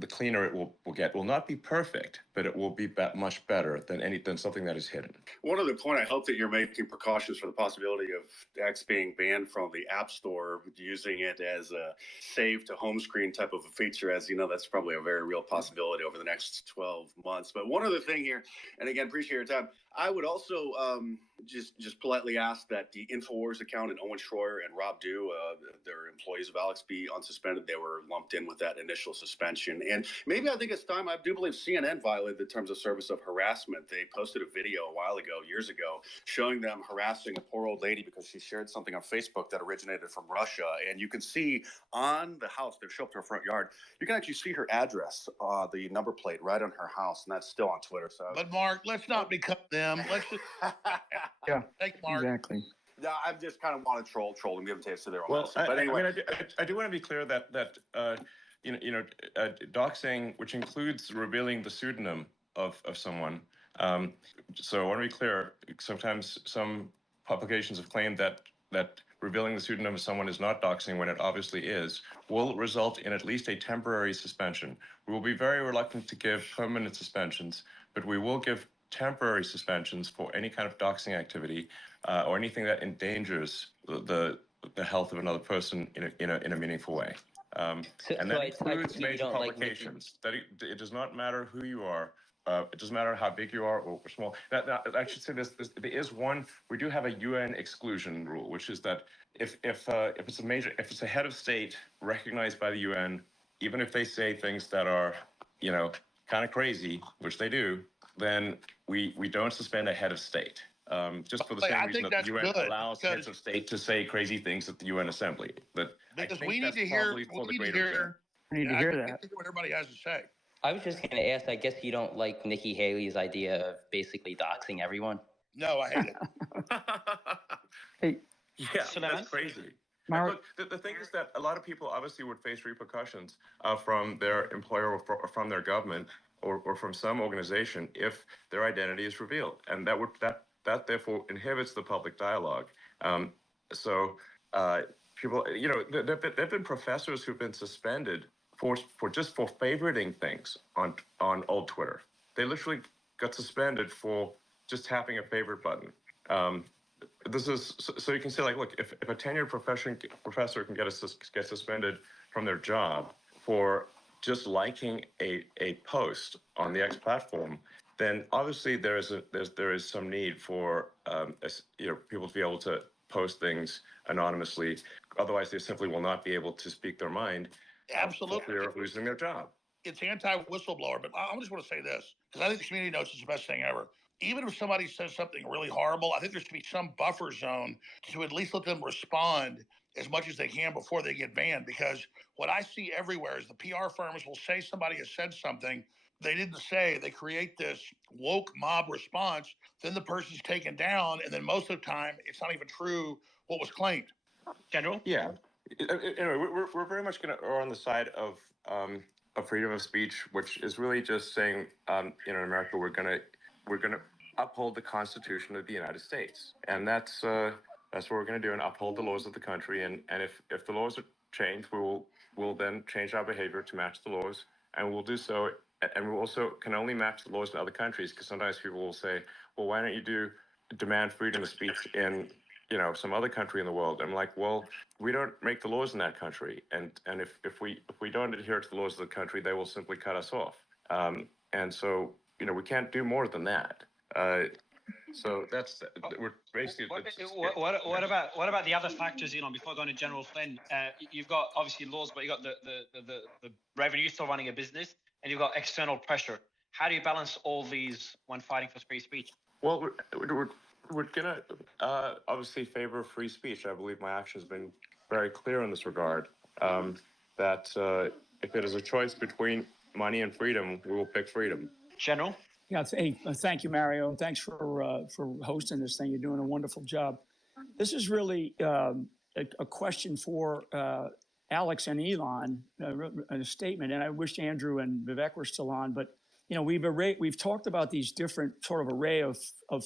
cleaner it will get. Will not be perfect, but it will be much better than something that is hidden. One other point, I hope that you're making precautions for the possibility of X being banned from the App Store, using it as a save to home screen type of a feature. As you know, that's probably a very real possibility over the next 12 months. But one other thing here, and again, appreciate your time. I would also just politely ask that the InfoWars account and Owen Schroyer and Rob Dew, they're employees of Alex, be unsuspended. They were lumped in with that initial suspension. And maybe I think it's time. I do believe CNN violated the terms of service of harassment. They posted a video a while ago, years ago, showing them harassing a poor old lady because she shared something on Facebook that originated from Russia. And you can see on the house, they show up to her front yard, you can actually see her address, the number plate right on her house. And that's still on Twitter. So, But Mark, let's not become them. Let's just Yeah, thank Mark. exactly. yeah, I just kind of want to troll them, give them taste of their own Well, medicine. But anyway, I do want to be clear that doxing, which includes revealing the pseudonym of someone. So I want to be clear. Sometimes some publications have claimed that revealing the pseudonym of someone is not doxing when it obviously is, will result in at least a temporary suspension. We will be very reluctant to give permanent suspensions, but we will give temporary suspensions for any kind of doxing activity or anything that endangers the health of another person in a meaningful way. And that includes major publications. That it does not matter who you are. It doesn't matter how big you are or small. I should say this. There is one. We do have a UN exclusion rule, which is that if it's a head of state recognized by the UN, even if they say things that are kind of crazy, which they do, then we don't suspend a head of state. Just for the same reason that the UN allows heads of state to say crazy things at the UN Assembly. But because we need to hear, we need to hear what everybody has to say. I was just going to ask, I guess you don't like Nikki Haley's idea of basically doxing everyone? No, I hate it. Hey, yeah, that's crazy. Look, the thing is that a lot of people obviously would face repercussions from their employer or from their government or from some organization if their identity is revealed, and that therefore inhibits the public dialogue. People, there've been professors who've been suspended for favoriting things on old Twitter. They literally got suspended for just tapping a favorite button. This is so you can say, like, look, if a tenured professor can get suspended from their job for just liking a post on the X platform, then obviously there is some need for people to be able to post things anonymously. Otherwise, they simply will not be able to speak their mind. Absolutely, for fear of losing their job. It's anti-whistleblower, but I just want to say this because I think the community notes is the best thing ever. Even if somebody says something really horrible, I think there should be some buffer zone to at least let them respond as much as they can before they get banned. Because what I see everywhere is the PR firms will say somebody has said something they didn't say. They create this woke mob response. Then the person's taken down, and then most of the time, it's not even true what was claimed. General? Yeah. Anyway, we're very much are on the side of freedom of speech, which is really just saying, in America, we're gonna uphold the Constitution of the United States, and that's what we're gonna do, and uphold the laws of the country. And if the laws are changed, we'll then change our behavior to match the laws, and we'll do so. And we also can only match the laws in other countries, because sometimes people will say, well, why don't you demand freedom of speech in some other country in the world? I'm like, well, we don't make the laws in that country, and if we don't adhere to the laws of the country, they will simply cut us off. And so we can't do more than that. So that's we're basically. What about the other factors, Elon? Before going to General Flynn, you've got obviously laws, but you got the revenue still running a business, and you've got external pressure. How do you balance all these when fighting for free speech? Well, we're gonna obviously favor free speech. I believe my action has been very clear in this regard. That if it is a choice between money and freedom, we will pick freedom. General? Yeah, thank you, Mario. And thanks for hosting this thing. You're doing a wonderful job. This is really a question for Alex and Elon, a statement. And I wish Andrew and Vivek were still on. But you know, we've talked about these different sort of array of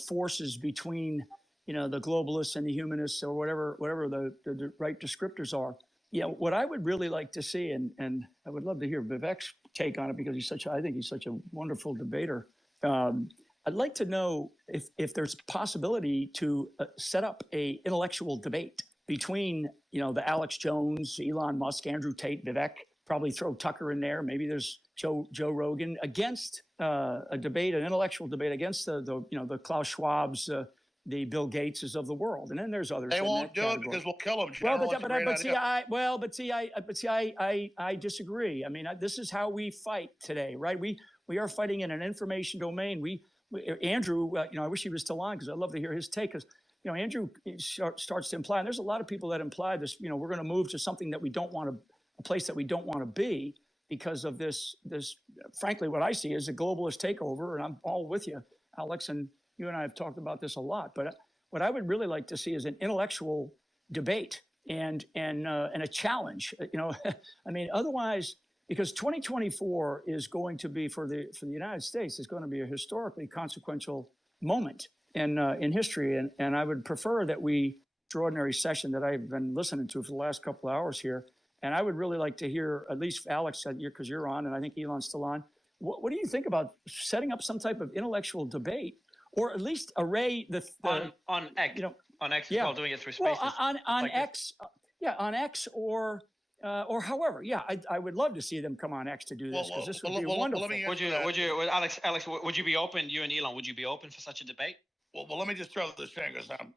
forces between, you know, the globalists and the humanists, or whatever the right descriptors are. Yeah, what I would really like to see, and I would love to hear Vivek's take on it, because I think he's such a wonderful debater. I'd like to know if there's possibility to set up a intellectual debate between, you know, the Alex Jones, Elon Musk, Andrew Tate, Vivek, probably throw Tucker in there. Maybe there's Joe Rogan, against a debate, an intellectual debate against the Klaus Schwabs, the Bill Gateses of the world, and then there's others. They won't do it because we'll kill them. I disagree. I mean, this is how we fight today, right? We are fighting in an information domain. Andrew, I wish he was still on, because I'd love to hear his take. Because Andrew starts to imply, and there's a lot of people that imply this. We're going to move to something that we don't want to, a place that we don't want to be, because of this. Frankly, what I see is a globalist takeover, and I'm all with you, Alex, and you and I have talked about this a lot. But what I would really like to see is an intellectual debate and a challenge. I mean, otherwise, because 2024 is going to be for the United States, is going to be a historically consequential moment in history, and I would prefer that extraordinary session that I've been listening to for the last couple of hours here, and I would really like to hear, at least Alex, because you're on, and I think Elon's still on. What do you think about setting up some type of intellectual debate, or at least array on X? On X, yeah, as well, doing it through Spaces. Well, on X, on X, or however, yeah, I would love to see them come on X to do this, because this would be wonderful. Alex, would you be open, you and Elon, would you be open for such a debate? Well, let me just throw this in, because I'm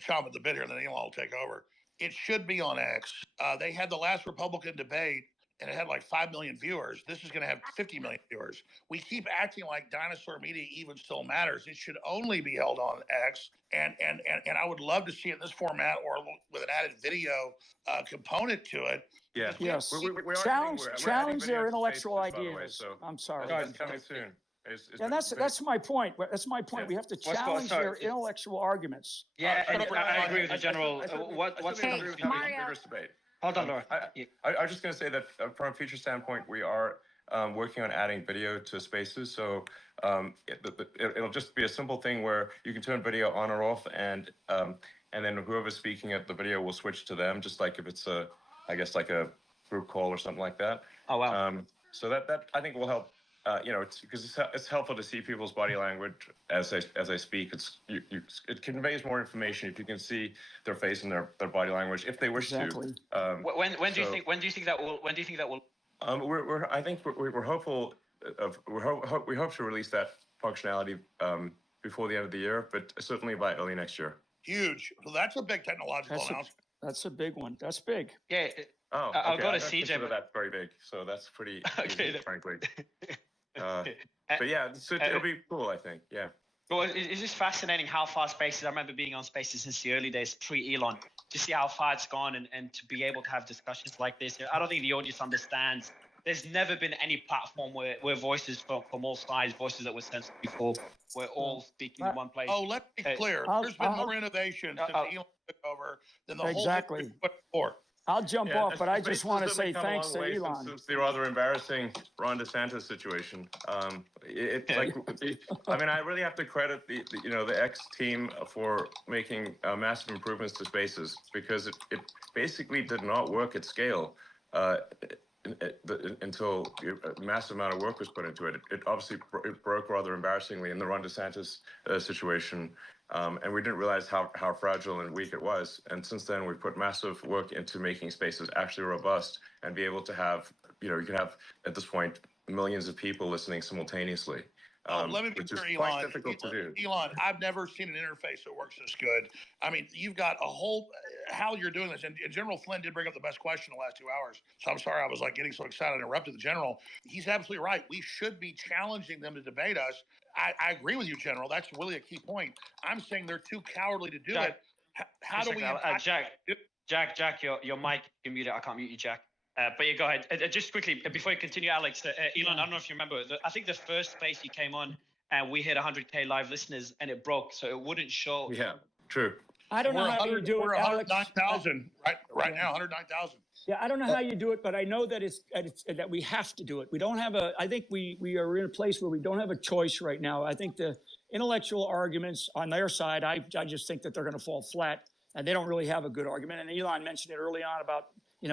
chomping at the bit here, and then Elon will take over. It should be on X. They had the last Republican debate, and it had like 5 million viewers. This is going to have 50 million viewers. We keep acting like dinosaur media even still matters. It should only be held on X. And I would love to see it in this format, or with an added video component to it. Yeah. Yes. We challenge their intellectual ideas. Way, so I'm sorry. It's coming soon. And that's my point. That's my point. Yeah. We have to challenge their intellectual arguments. Yeah, I agree with the general. What's Mario? Debate. Hold on, Laura. I was just going to say that from a future standpoint, we are working on adding video to Spaces. So it'll just be a simple thing where you can turn video on or off, and then whoever's speaking at the video will switch to them, just like if it's I guess like a group call or something like that. Oh wow. So that I think will help. Because it's helpful to see people's body language as I speak. It conveys more information if you can see their face and their body language if they wish to. When do you think that will? We're hopeful we hope to release that functionality before the end of the year, but certainly by early next year. Huge. So that's a big technological announcement. That's a big one. That's big. Yeah. Oh, okay. I'll go to CJ. But that's very big, so that's pretty okay, easy, frankly. But yeah, it'll be cool, I think. Yeah. Well, it's just fascinating how far Spaces. I remember being on Spaces since the early days, pre-Elon, to see how far it's gone, and to be able to have discussions like this. I don't think the audience understands. There's never been any platform where voices from all sides, voices that were censored before, we're all speaking in one place. Oh, let's be clear. There's been more innovation since Elon took over than the whole thing before. I'll jump off, but I just want to say thanks to Elon. Since the rather embarrassing Ron DeSantis situation, I really have to credit the X team for making massive improvements to Spaces, because it basically did not work at scale until a massive amount of work was put into it. It obviously broke rather embarrassingly in the Ron DeSantis situation. And we didn't realize how fragile and weak it was. And since then, we've put massive work into making Spaces actually robust and be able to have, you can have, at this point, millions of people listening simultaneously. Let me be which is clear, quite Elon. difficult to do. Elon, I've never seen an interface that works this good. I mean, you've got a whole how you're doing this. And General Flynn did bring up the best question in the last 2 hours. So I'm sorry I was like getting so excited and interrupted the general. He's absolutely right. We should be challenging them to debate us. I agree with you, General. That's really a key point. I'm saying they're too cowardly to do Jack, it. How do we? Jack, your mic is muted. I can't mute you, Jack. But yeah, go ahead. Just quickly, before you continue, Alex, Elon, I don't know if you remember, I think the first space he came on, and we hit 100K live listeners, and it broke, so it wouldn't show. Yeah, true. I don't know how you do we're it, Alex. 109,000 right now, 109,000. Yeah, I don't know how you do it, but I know that that we have to do it. We don't have I think we are in a place where we don't have a choice right now. I think the intellectual arguments on their side, I just think that they're going to fall flat, and they don't really have a good argument. And Elon mentioned it early on about,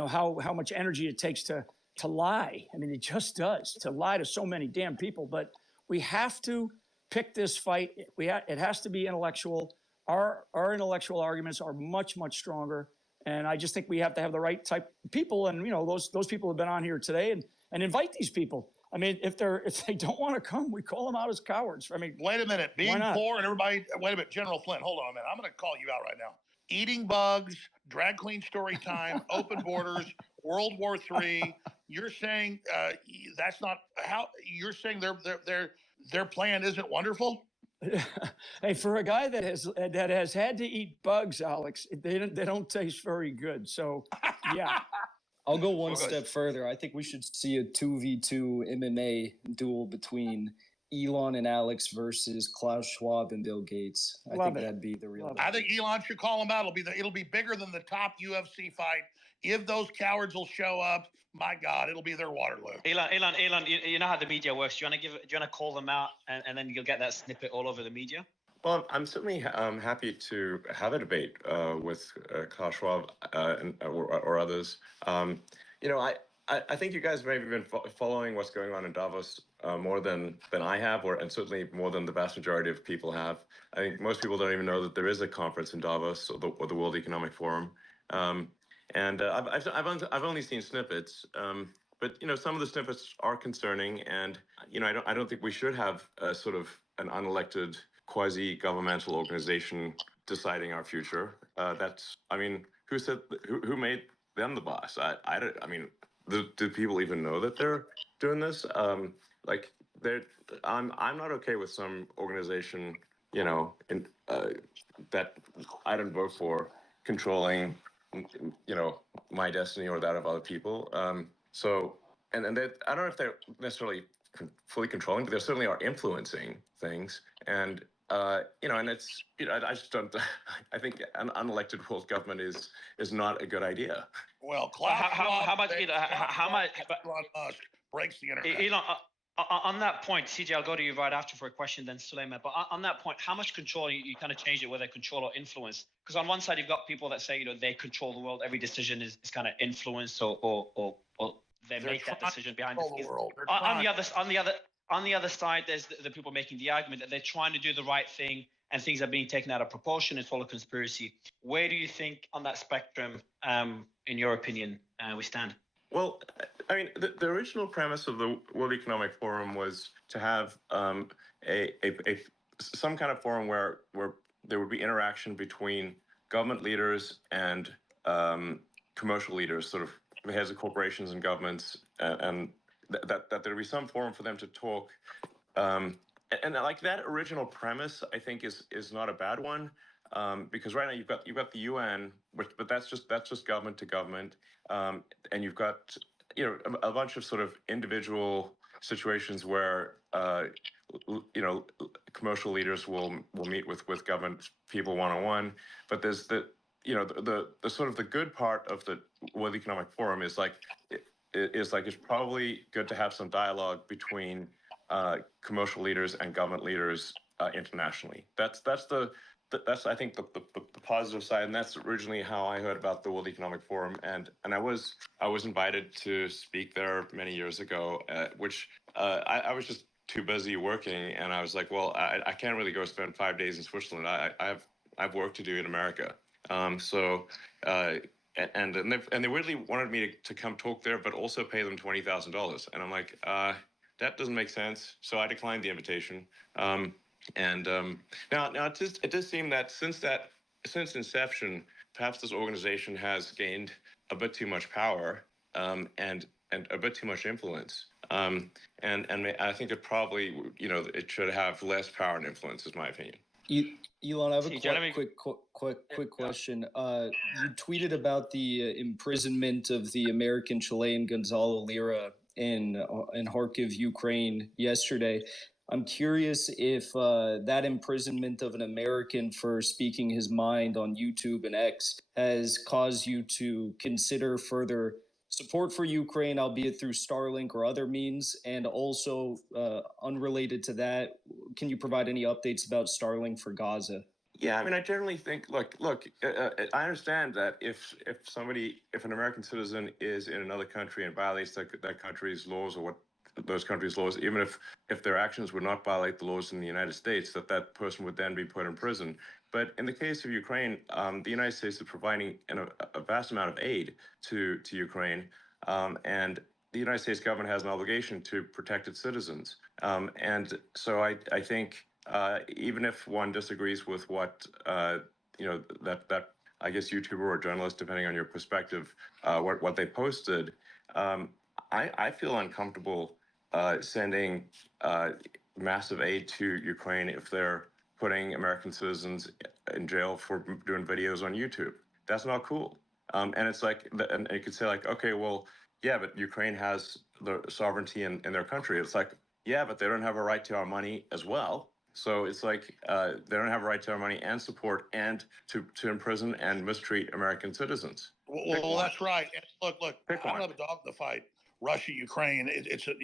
how much energy it takes to lie. I mean, it just does, to lie to so many damn people. But we have to pick this fight. It has to be intellectual. Our intellectual arguments are much, much stronger. And I just think we have to have the right type of people. And, those people have been on here today and invite these people. I mean, if they don't want to come, we call them out as cowards. I mean, wait a minute. Being poor and everybody, wait a minute. General Flynn, hold on a minute. I'm going to call you out right now. Eating bugs, drag queen story time, open borders, World War III. You're saying that's not how you're saying their plan isn't wonderful? Hey, for a guy that has had to eat bugs, Alex, they don't taste very good. So, yeah. I'll go one step further. I think we should see a 2v2 MMA duel between Elon and Alex versus Klaus Schwab and Bill Gates. I think that'd be the real. I think Elon should call him out. It'll be bigger than the top UFC fight. If those cowards will show up, my God, it'll be their Waterloo. Elon, you know how the media works. Do you want to call them out, and then you'll get that snippet all over the media? Well, I'm certainly happy to have a debate with Klaus Schwab or others. I think you guys have maybe been following what's going on in Davos more than I have, and certainly more than the vast majority of people have. I think most people don't even know that there is a conference in Davos or the World Economic Forum. I've only seen snippets, but some of the snippets are concerning, and I don't think we should have sort of an unelected quasi-governmental organization deciding our future. Who said who made them the boss? Do people even know that they're doing this? I'm not okay with some organization, that I don't vote for controlling, my destiny or that of other people. I don't know if they're necessarily fully controlling, but they certainly are influencing things. And and it's I just don't. I think an unelected world government is not a good idea. Well, how much Elon Musk breaks the internet? Elon, on that point, CJ, I'll go to you right after for a question, then Suleiman. But on that point, how much control, you kind of changed it, whether control or influence? Because on one side, you've got people that say, they control the world. Every decision is kind of influenced or they make that decision behind the world. On the other side, there's the people making the argument that they're trying to do the right thing and things are being taken out of proportion. It's all a conspiracy. Where do you think on that spectrum, in your opinion, we stand? Well, I mean, the original premise of the World Economic Forum was to have some kind of forum where there would be interaction between government leaders and commercial leaders, sort of heads of corporations and governments, and that there would be some forum for them to talk. And like that original premise, I think is not a bad one, because right now you've got the UN, but that's just government to government, and you've got a bunch of sort of individual situations where commercial leaders will meet with government people one-on-one, but there's the sort of the good part of the World Economic Forum is it's probably good to have some dialogue between commercial leaders and government leaders internationally. That's I think the positive side, and that's originally how I heard about the World Economic Forum, and I was invited to speak there many years ago, which I was just too busy working, and I was like, well, I can't really go spend 5 days in Switzerland. I have work to do in America. And they really wanted me to come talk there, but also pay them $20,000. And I'm like, that doesn't make sense. So I declined the invitation. Now it does seem that since inception, perhaps this organization has gained a bit too much power, and a bit too much influence. I think it probably, it should have less power and influence, is my opinion. Elon, I have a See, Jeremy- quick question. You tweeted about the imprisonment of the American Chilean Gonzalo Lira in Kharkiv, Ukraine yesterday. I'm curious if that imprisonment of an American for speaking his mind on YouTube and X has caused you to consider further support for Ukraine, albeit through Starlink or other means. And also, unrelated to that, can you provide any updates about Starlink for Gaza? Yeah, I mean, I generally think, look, I understand that if an American citizen is in another country and violates that country's laws, or what those countries' laws, even if their actions would not violate the laws in the United States, that person would then be put in prison. But in the case of Ukraine, the United States is providing a vast amount of aid to Ukraine, and the United States government has an obligation to protect its citizens. And so I think, even if one disagrees with what that I guess YouTuber or journalist, depending on your perspective, what they posted, I feel uncomfortable sending massive aid to Ukraine if they're putting American citizens in jail for doing videos on YouTube. That's not cool. And it's like, and you could say like, okay, well, yeah, but Ukraine has the sovereignty in their country. It's like, yeah, but they don't have a right to our money as well. So it's like, they don't have a right to our money and support, and to imprison and mistreat American citizens. Well, that's right. And look, I Pick one. don't have a dog in the fight. Russia, Ukraine, it's an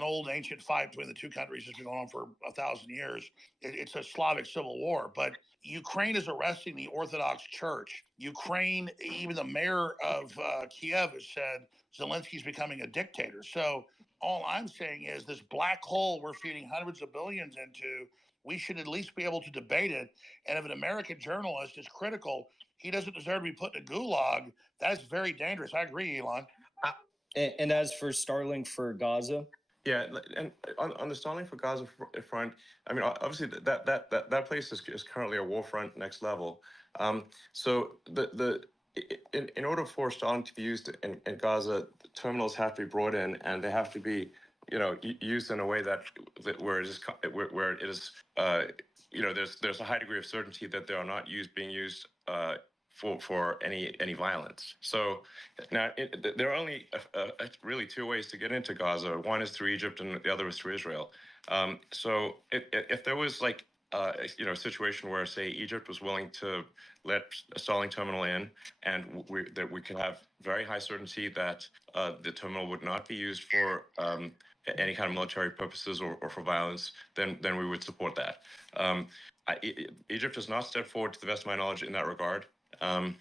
old ancient fight between the two countries that's been going on for 1,000 years. It's a Slavic civil war, but Ukraine is arresting the Orthodox Church. Ukraine, even the mayor of Kiev has said Zelensky's becoming a dictator. So all I'm saying is this black hole we're feeding hundreds of billions into, we should at least be able to debate it. And if an American journalist is critical, he doesn't deserve to be put in a gulag. That is very dangerous. I agree, Elon. And as for Starlink for Gaza? Yeah, and on the Starlink for Gaza front, I mean, obviously that place is currently a war front next level. So in order for Starlink to be used in Gaza, terminals have to be brought in, and they have to be, used in a way that where it is there's a high degree of certainty that they are not being used for any violence. So now there are only really two ways to get into Gaza. One is through Egypt, and the other is through Israel. So if there was like a situation where, say, Egypt was willing to let a Starlink terminal in, and that we could have very high certainty that the terminal would not be used for any kind of military purposes or for violence, then we would support that. Egypt has not stepped forward, to the best of my knowledge, in that regard. And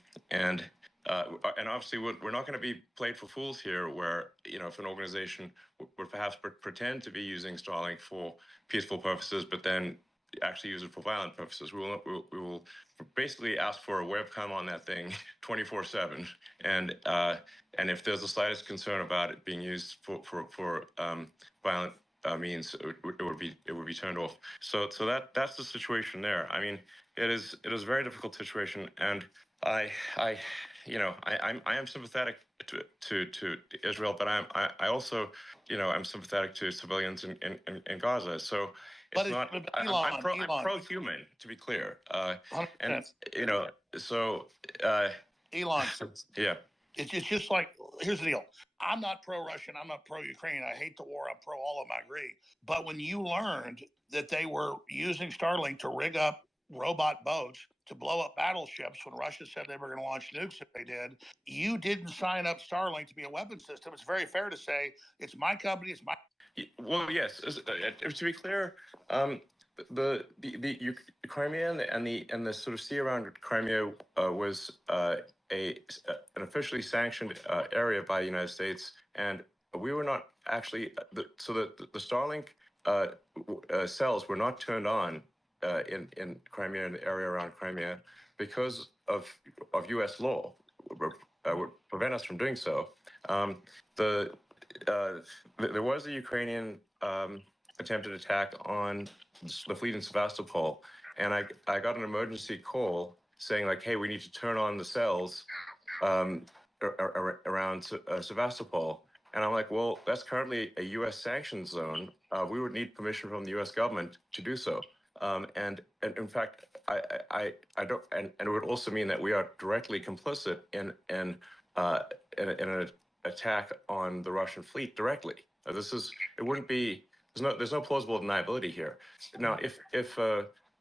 obviously we're not going to be played for fools here, where if an organization would perhaps pretend to be using Starlink for peaceful purposes, but then actually use it for violent purposes, we will basically ask for a webcam on that thing 24/7, and if there's the slightest concern about it being used for violent means, it would be turned off. So that's the situation there. I mean, it is a very difficult situation, and I am sympathetic to Israel, but I also I'm sympathetic to civilians in Gaza. So it's not. I'm pro-human, to be clear. And so Elon, yeah. it's just like, here's the deal. I'm not pro-Russian. I'm not pro-Ukraine. I hate the war. I'm pro all of them. I agree. But when you learned that they were using Starlink to rig up robot boats to blow up battleships when Russia said they were going to launch nukes if they did, you didn't sign up Starlink to be a weapon system. It's very fair to say it's my company. It's my. Well, yes. To be clear, the Crimea and the sort of sea around Crimea was an officially sanctioned area by the United States, and we were not actually the Starlink cells were not turned on in Crimea, in the area around Crimea, because of U.S. law would prevent us from doing so. there was a Ukrainian attempted attack on the fleet in Sevastopol, and I got an emergency call saying like, hey, we need to turn on the cells around Sevastopol. And I'm like, well, that's currently a U.S. sanctions zone. We would need permission from the U.S. government to do so. And in fact, I don't, and it would also mean that we are directly complicit in an attack on the Russian fleet directly. It wouldn't be, there's no plausible deniability here. Now, if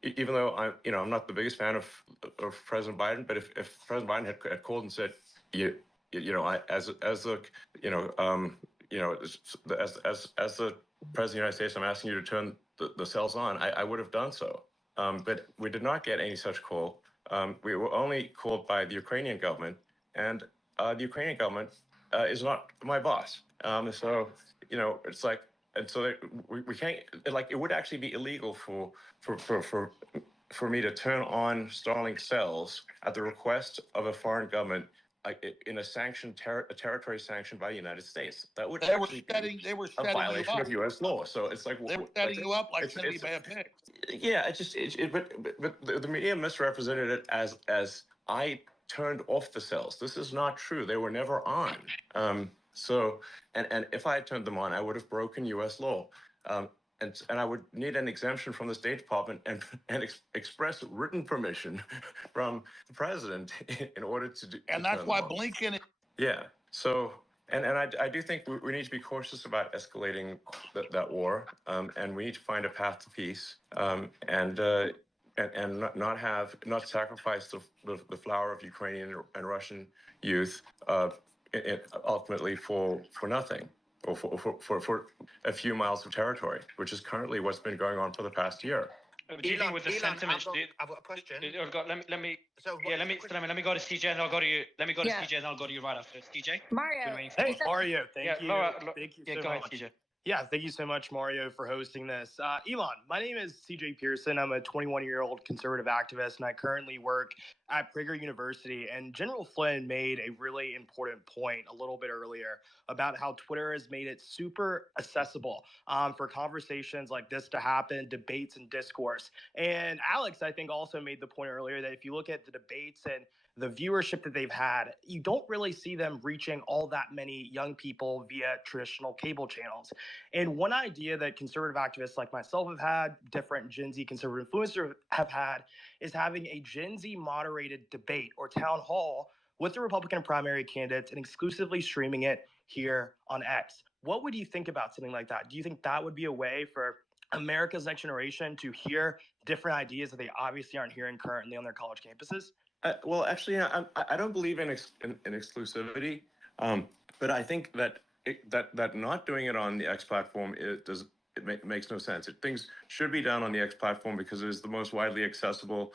even though I'm not the biggest fan of President Biden, but if President Biden had called and said, as the President of the United States, I'm asking you to turn the cells on, I would have done so. But we did not get any such call. We were only called by the Ukrainian government, and the Ukrainian government is not my boss. So it's like, and so we can't, like, it would actually be illegal for me to turn on Starlink cells at the request of a foreign government in a sanctioned territory sanctioned by the United States. That would They were setting a you violation up. of U.S. law. So it's like They were setting you up like Cindy Bad Pigs. yeah, but the media misrepresented it as I turned off the cells. This is not true. They were never on. So and if I had turned them on, I would have broken U.S. law. And I would need an exemption from the State Department and express written permission from the president in order to do. And that's why Blinken. Yeah. So, and I do think we need to be cautious about escalating that war, and we need to find a path to peace, and not sacrifice the flower of Ukrainian and Russian youth, ultimately for nothing. Or for a few miles of territory, which is currently what's been going on for the past year. Do you think with the sentiment? I've got a question. Let me So let me go to CJ and I'll go to you. Let me go to CJ and I'll go to you right after. CJ? Mario. Hey, Mario. Thank you. Laura, thank you yeah, so go much. ahead, CJ. Yeah, thank you so much, Mario, for hosting this. Elon, my name is CJ Pearson. I'm a 21-year-old conservative activist, and I currently work at Prager University. And General Flynn made a really important point a little bit earlier about how Twitter has made it super accessible for conversations like this to happen, debates and discourse. And Alex, I think, also made the point earlier that if you look at the debates and the viewership that they've had, you don't really see them reaching all that many young people via traditional cable channels. And one idea that conservative activists like myself have had, different Gen Z conservative influencers have had, is having a Gen Z moderated debate or town hall with the Republican primary candidates and exclusively streaming it here on X. What would you think about something like that? Do you think that would be a way for America's next generation to hear different ideas that they obviously aren't hearing currently on their college campuses? Well, actually, I don't believe in exclusivity, but I think that that not doing it on the X platform makes no sense. Things should be done on the X platform because it is the most widely accessible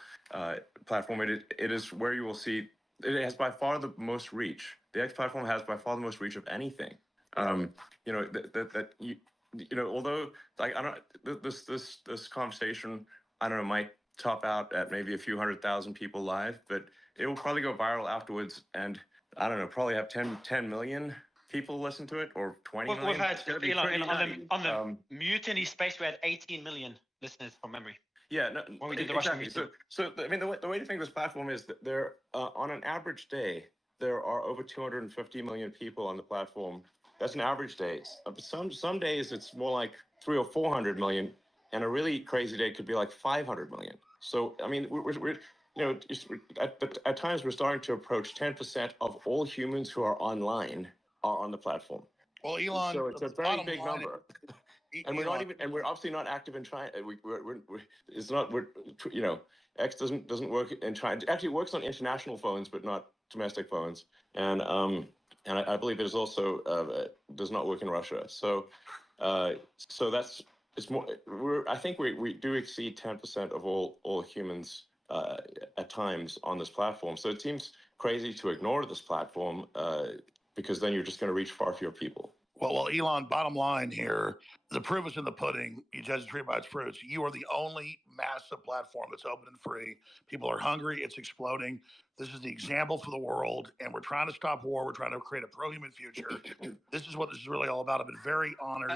platform. It is where you will see. It has by far the most reach. The X platform has by far the most reach of anything. Although like I don't this conversation, I don't know, might top out at maybe a few 100,000 people live, but it will probably go viral afterwards, and I don't know, probably have 10 million people listen to it, or 20 million. We've had on the Mutiny space, we had 18 million listeners from memory. Yeah, no, when we did the exactly. Russian so I mean, the way to think of this platform is that there, on an average day, there are over 250 million people on the platform. That's an average day. Some days it's more like 300 or 400 million. And a really crazy day could be like 500 million. So, I mean, we're at times we're starting to approach 10% of all humans who are online are on the platform. Well, Elon, so it's a very big number. And we're not even, and we're obviously not active in China. X doesn't work in China. Actually, it works on international phones, but not domestic phones. And I believe it is also does not work in Russia. So that's. It's more. I think we do exceed 10% of all humans at times on this platform. So it seems crazy to ignore this platform because then you're just going to reach far fewer people. Well, Elon, bottom line here, the proof is in the pudding. You judge a tree by its fruits. You are the only massive platform that's open and free. People are hungry. It's exploding. This is the example for the world. And we're trying to stop war. We're trying to create a pro-human future. This is what this is really all about. I've been very honored.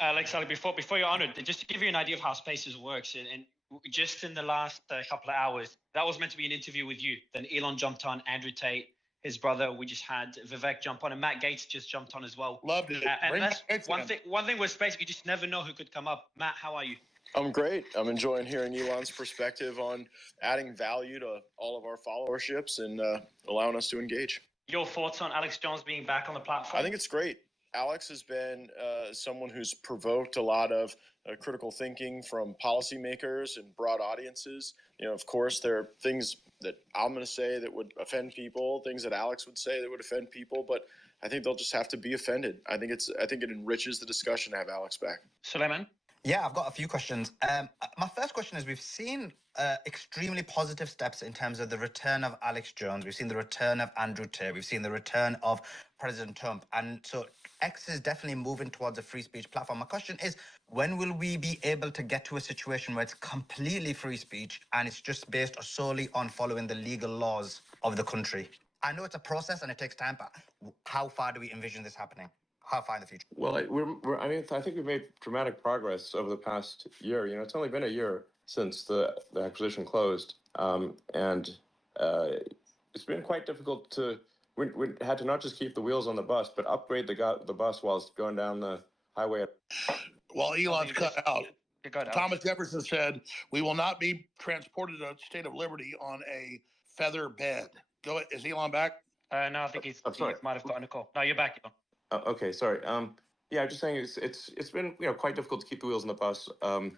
Alex, before you're honored, just to give you an idea of how Spaces works, and just in the last couple of hours, that was meant to be an interview with you. Then Elon jumped on, Andrew Tate, his brother. We just had Vivek jump on, and Matt Gates just jumped on as well. Loved it. And that's one thing. One thing with Space, you just never know who could come up. Matt, how are you? I'm great. I'm enjoying hearing Elon's perspective on adding value to all of our followerships and allowing us to engage. Your thoughts on Alex Jones being back on the platform? I think it's great. Alex has been someone who's provoked a lot of critical thinking from policymakers and broad audiences. Of course, there are things that I'm going to say that would offend people, things that Alex would say that would offend people, but I think they'll just have to be offended. I think it enriches the discussion to have Alex back. Suleiman? Yeah, I've got a few questions. My first question is, we've seen extremely positive steps in terms of the return of Alex Jones. We've seen the return of Andrew Tate. We've seen the return of President Trump. And so X is definitely moving towards a free speech platform. My question is, when will we be able to get to a situation where it's completely free speech and it's just based solely on following the legal laws of the country? I know it's a process and it takes time, but how far do we envision this happening? How far in the future? Well, I think we've made dramatic progress over the past year. It's only been a year since the acquisition closed, and it's been quite difficult to. We had to not just keep the wheels on the bus, but upgrade the bus whilst going down the highway. Well, Elon's cut out. Thomas Jefferson said, "We will not be transported to a state of liberty on a feather bed." Go. Is Elon back? No, I think he might have gotten a call. No, you're back, Elon. Okay, sorry. Yeah, just saying it's been quite difficult to keep the wheels on the bus and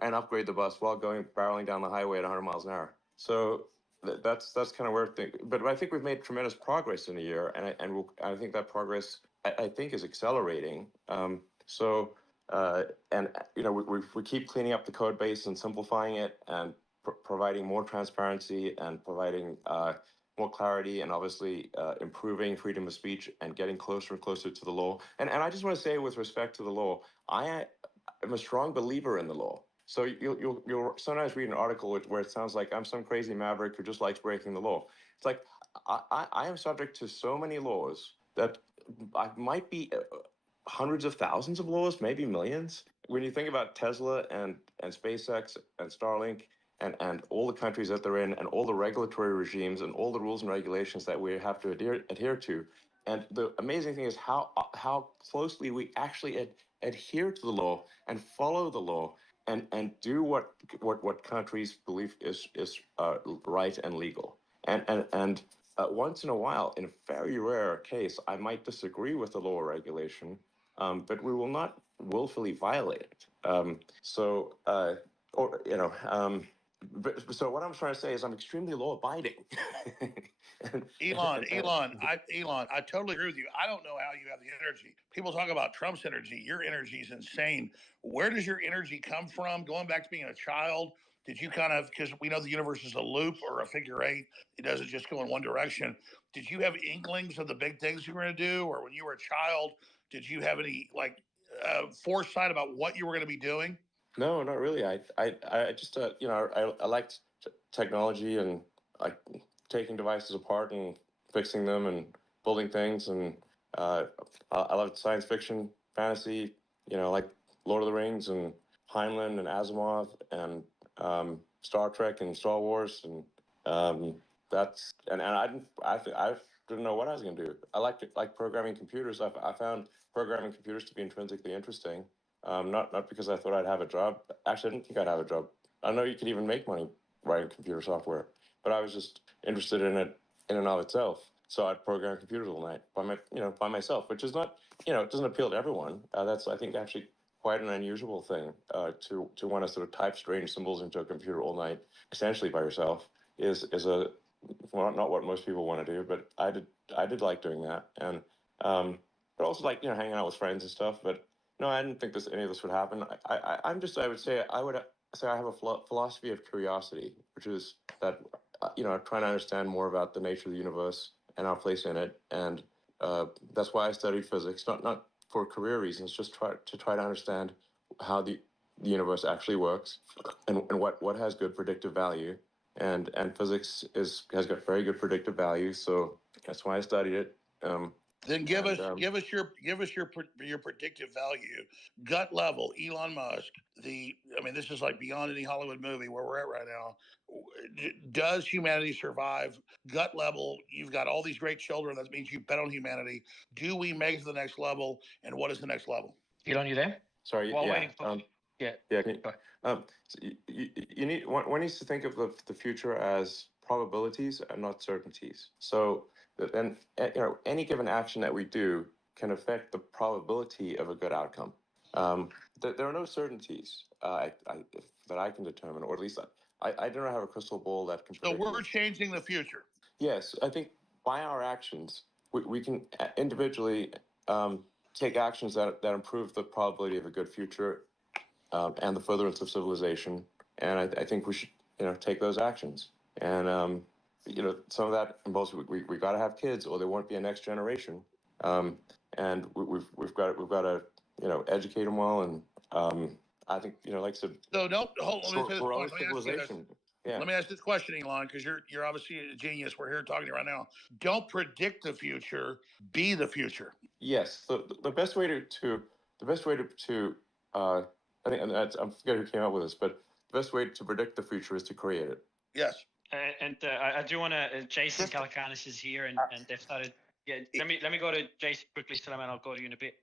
upgrade the bus while barreling down the highway at 100 miles an hour. So that's kind of where but I think we've made tremendous progress in a year, and I think that progress I think is accelerating. We keep cleaning up the code base and simplifying it and providing more transparency and providing more clarity and obviously improving freedom of speech and getting closer and closer to the law. And I just want to say, with respect to the law, I am a strong believer in the law. So you'll sometimes read an article where it sounds like I'm some crazy maverick who just likes breaking the law. It's like I am subject to so many laws that I might be hundreds of thousands of laws, maybe millions. When you think about Tesla and SpaceX and Starlink, and all the countries that they're in, and all the regulatory regimes, and all the rules and regulations that we have to adhere to. And the amazing thing is how closely we actually adhere to the law and follow the law and do what countries believe is right and legal. And once in a while, in a very rare case, I might disagree with the law or regulation, but we will not willfully violate it. So what I'm trying to say is I'm extremely law-abiding. Elon, I totally agree with you. I don't know how you have the energy. People talk about Trump's energy. Your energy is insane. Where does your energy come from? Going back to being a child, did you because we know the universe is a loop or a figure eight, it doesn't just go in one direction. Did you have inklings of the big things you were going to do? Or when you were a child, did you have any foresight about what you were going to be doing? No, not really. I just I liked technology and like taking devices apart and fixing them and building things, and I loved science fiction, fantasy, like Lord of the Rings and Heinlein and Asimov and Star Trek and Star Wars, and I didn't know what I was going to do. I liked programming computers. I found programming computers to be intrinsically interesting. Not because I thought I'd have a job. Actually, I didn't think I'd have a job. I know you could even make money writing computer software, but I was just interested in it in and of itself. So I'd program computers all night by myself, which is not, it doesn't appeal to everyone. That's, I think, actually quite an unusual thing to want to sort of type strange symbols into a computer all night, essentially by yourself, is not what most people want to do. But I did like doing that, and but also like hanging out with friends and stuff. But no, I didn't think any of this would happen. I would say I have a philosophy of curiosity, which is that trying to understand more about the nature of the universe and our place in it, and that's why I studied physics. Not for career reasons, just try to understand how the universe actually works, and what has good predictive value. And physics has got very good predictive value, so that's why I studied it. Then give us your predictive value, gut level. Elon Musk. This is like beyond any Hollywood movie where we're at right now. Does humanity survive? Gut level. You've got all these great children. That means you bet on humanity. Do we make it to the next level? And what is the next level? Elon, you there? Sorry. While Yeah. waiting for yeah. Yeah. So you need one needs to think of the future as probabilities and not certainties. So then any given action that we do can affect the probability of a good outcome. There are no certainties that I can determine, or at least I don't have a crystal ball that can. So we're changing the future. Yes, I think by our actions we can individually take actions that improve the probability of a good future and the furtherance of civilization. And I think we should take those actions. And some of that involves we got to have kids, or there won't be a next generation. And we've got to educate them well. And I think like I said. So don't hold. Let me say this point. Civilization. Yeah. Let me ask this question, Elon, because you're obviously a genius. We're here talking to you right now. Don't predict the future. Be the future. Yes. The best way to I think, and I forget who came up with this, but the best way to predict the future is to create it. Yes. I do want to. Jason Calacanis is here, and they've started. Yeah, let me go to Jason quickly, Suleiman. I'll go to you in a bit.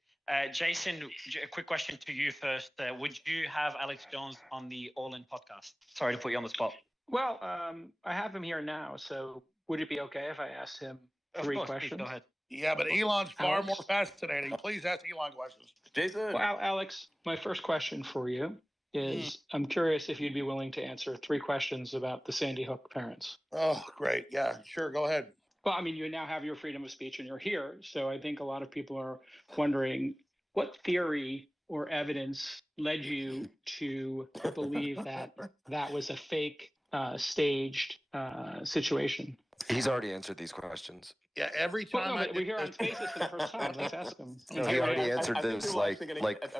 Jason, a quick question to you first. Would you have Alex Jones on the All In podcast? Sorry to put you on the spot. Well, I have him here now, so would it be okay if I asked him three questions? Please, go ahead. Yeah, but Elon's far more fascinating. Please ask Elon questions. Jason. Well, Alex, my first question for you is I'm curious if you'd be willing to answer three questions about the Sandy Hook parents. Oh, great. Yeah, sure. Go ahead. Well, I mean, you now have your freedom of speech and you're here. So I think a lot of people are wondering what theory or evidence led you to believe that that was a fake, staged situation. He's already answered these questions. Yeah, every time we're here on Spaces for the first time. Let's ask him. He already answered this like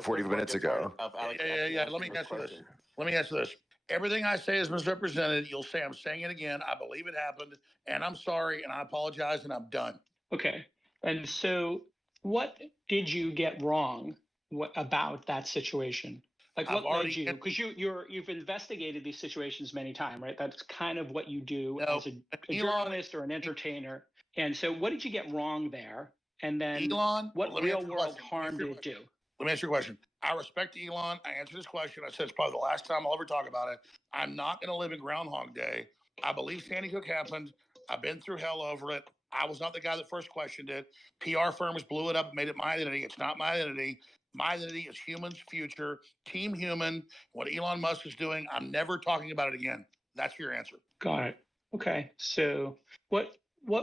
40 minutes ago. Yeah. Let me answer this. Everything I say is misrepresented. You'll say I'm saying it again. I believe it happened, and I'm sorry, and I apologize, and I'm done. Okay. And so, what did you get wrong about that situation? Like, what led you? Because you've investigated these situations many times, right? That's kind of what you do as a journalist or an entertainer. And so, what did you get wrong there? And then, Elon, what real world harm did it do? Let me answer your question. I respect Elon. I answered this question. I said it's probably the last time I'll ever talk about it. I'm not going to live in Groundhog Day. I believe Sandy Hook happened. I've been through hell over it. I was not the guy that first questioned it. PR firms blew it up and made it my identity. It's not my identity. My identity is humans' future, Team Human. What Elon Musk is doing, I'm never talking about it again. That's your answer. Got it. Okay. So what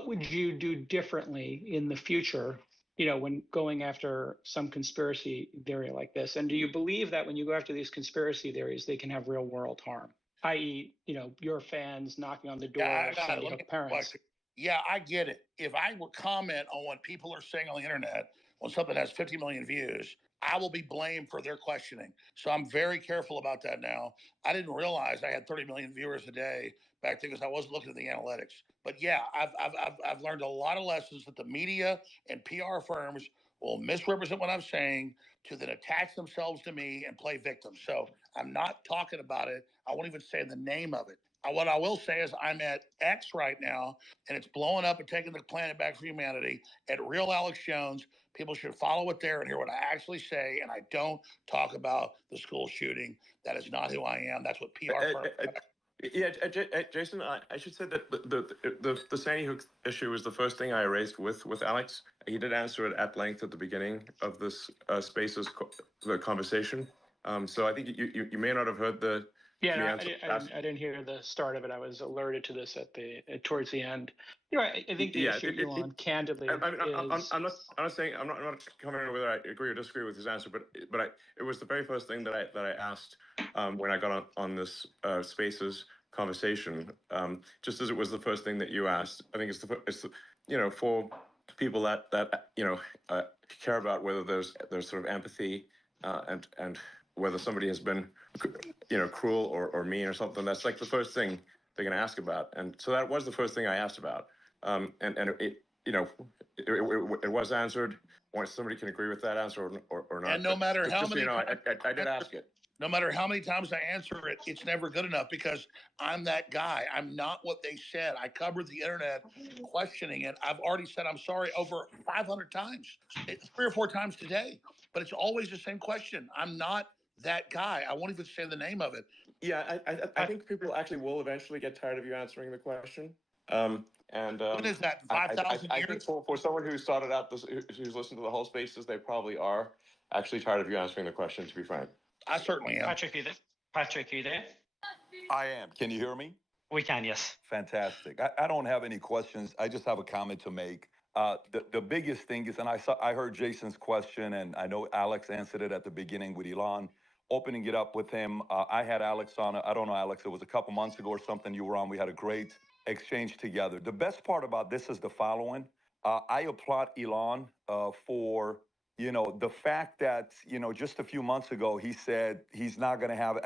would you do differently in the future, when going after some conspiracy theory like this? And do you believe that when you go after these conspiracy theories, they can have real world harm, i.e., your fans knocking on the door of Sandy Hook parents? Yeah, I get it. If I would comment on what people are saying on the internet, when something has 50 million views, I will be blamed for their questioning. So I'm very careful about that now. I didn't realize I had 30 million viewers a day back then because I wasn't looking at the analytics. But yeah, I've learned a lot of lessons that the media and PR firms will misrepresent what I'm saying to then attach themselves to me and play victim. So I'm not talking about it. I won't even say the name of it. What I will say is I'm at X right now, and it's blowing up and taking the planet back for humanity at Real Alex Jones. People should follow it there and hear what I actually say, and I don't talk about the school shooting. That is not who I am. That's what PR firms. Yeah, Jason, I should say that the Sandy Hook issue was the first thing I raised with Alex. He did answer it at length at the beginning of this the conversation. So I think you may not have heard the. Yeah, I didn't hear the start of it. I was alerted to this towards the end. I think the issue, Elon, candidly, I'm not saying I'm not commenting whether I agree or disagree with his answer, but it was the very first thing that I asked when I got on this Spaces conversation. Just as it was the first thing that you asked, I think it's for people that care about whether there's sort of empathy and whether somebody has been cruel or mean or something. That's like the first thing they're going to ask about, and so that was the first thing I asked about. And it was answered. Once somebody can agree with that answer or not. And no matter how many I did ask it. No matter how many times I answer it, it's never good enough because I'm that guy. I'm not what they said. I covered the internet questioning it. I've already said I'm sorry over 500 times, 3 or 4 times today, but it's always the same question. I'm not that guy. I won't even say the name of it. Yeah, I think people actually will eventually get tired of you answering the question. When is that? 5,000 I years? think for someone who started out who's listened to the whole spaces, they probably are actually tired of you answering the question. To be frank, I certainly am. Patrick, are you there? Patrick, are you there? I am. Can you hear me? We can, yes. Fantastic. I don't have any questions. I just have a comment to make. The biggest thing is, and I heard Jason's question, and I know Alex answered it at the beginning with Elon, opening it up with him. I had Alex on, I don't know, Alex, it was a couple months ago or something you were on. We had a great exchange together. The best part about this is the following. I applaud Elon for the fact that, just a few months ago, he said he's not going to have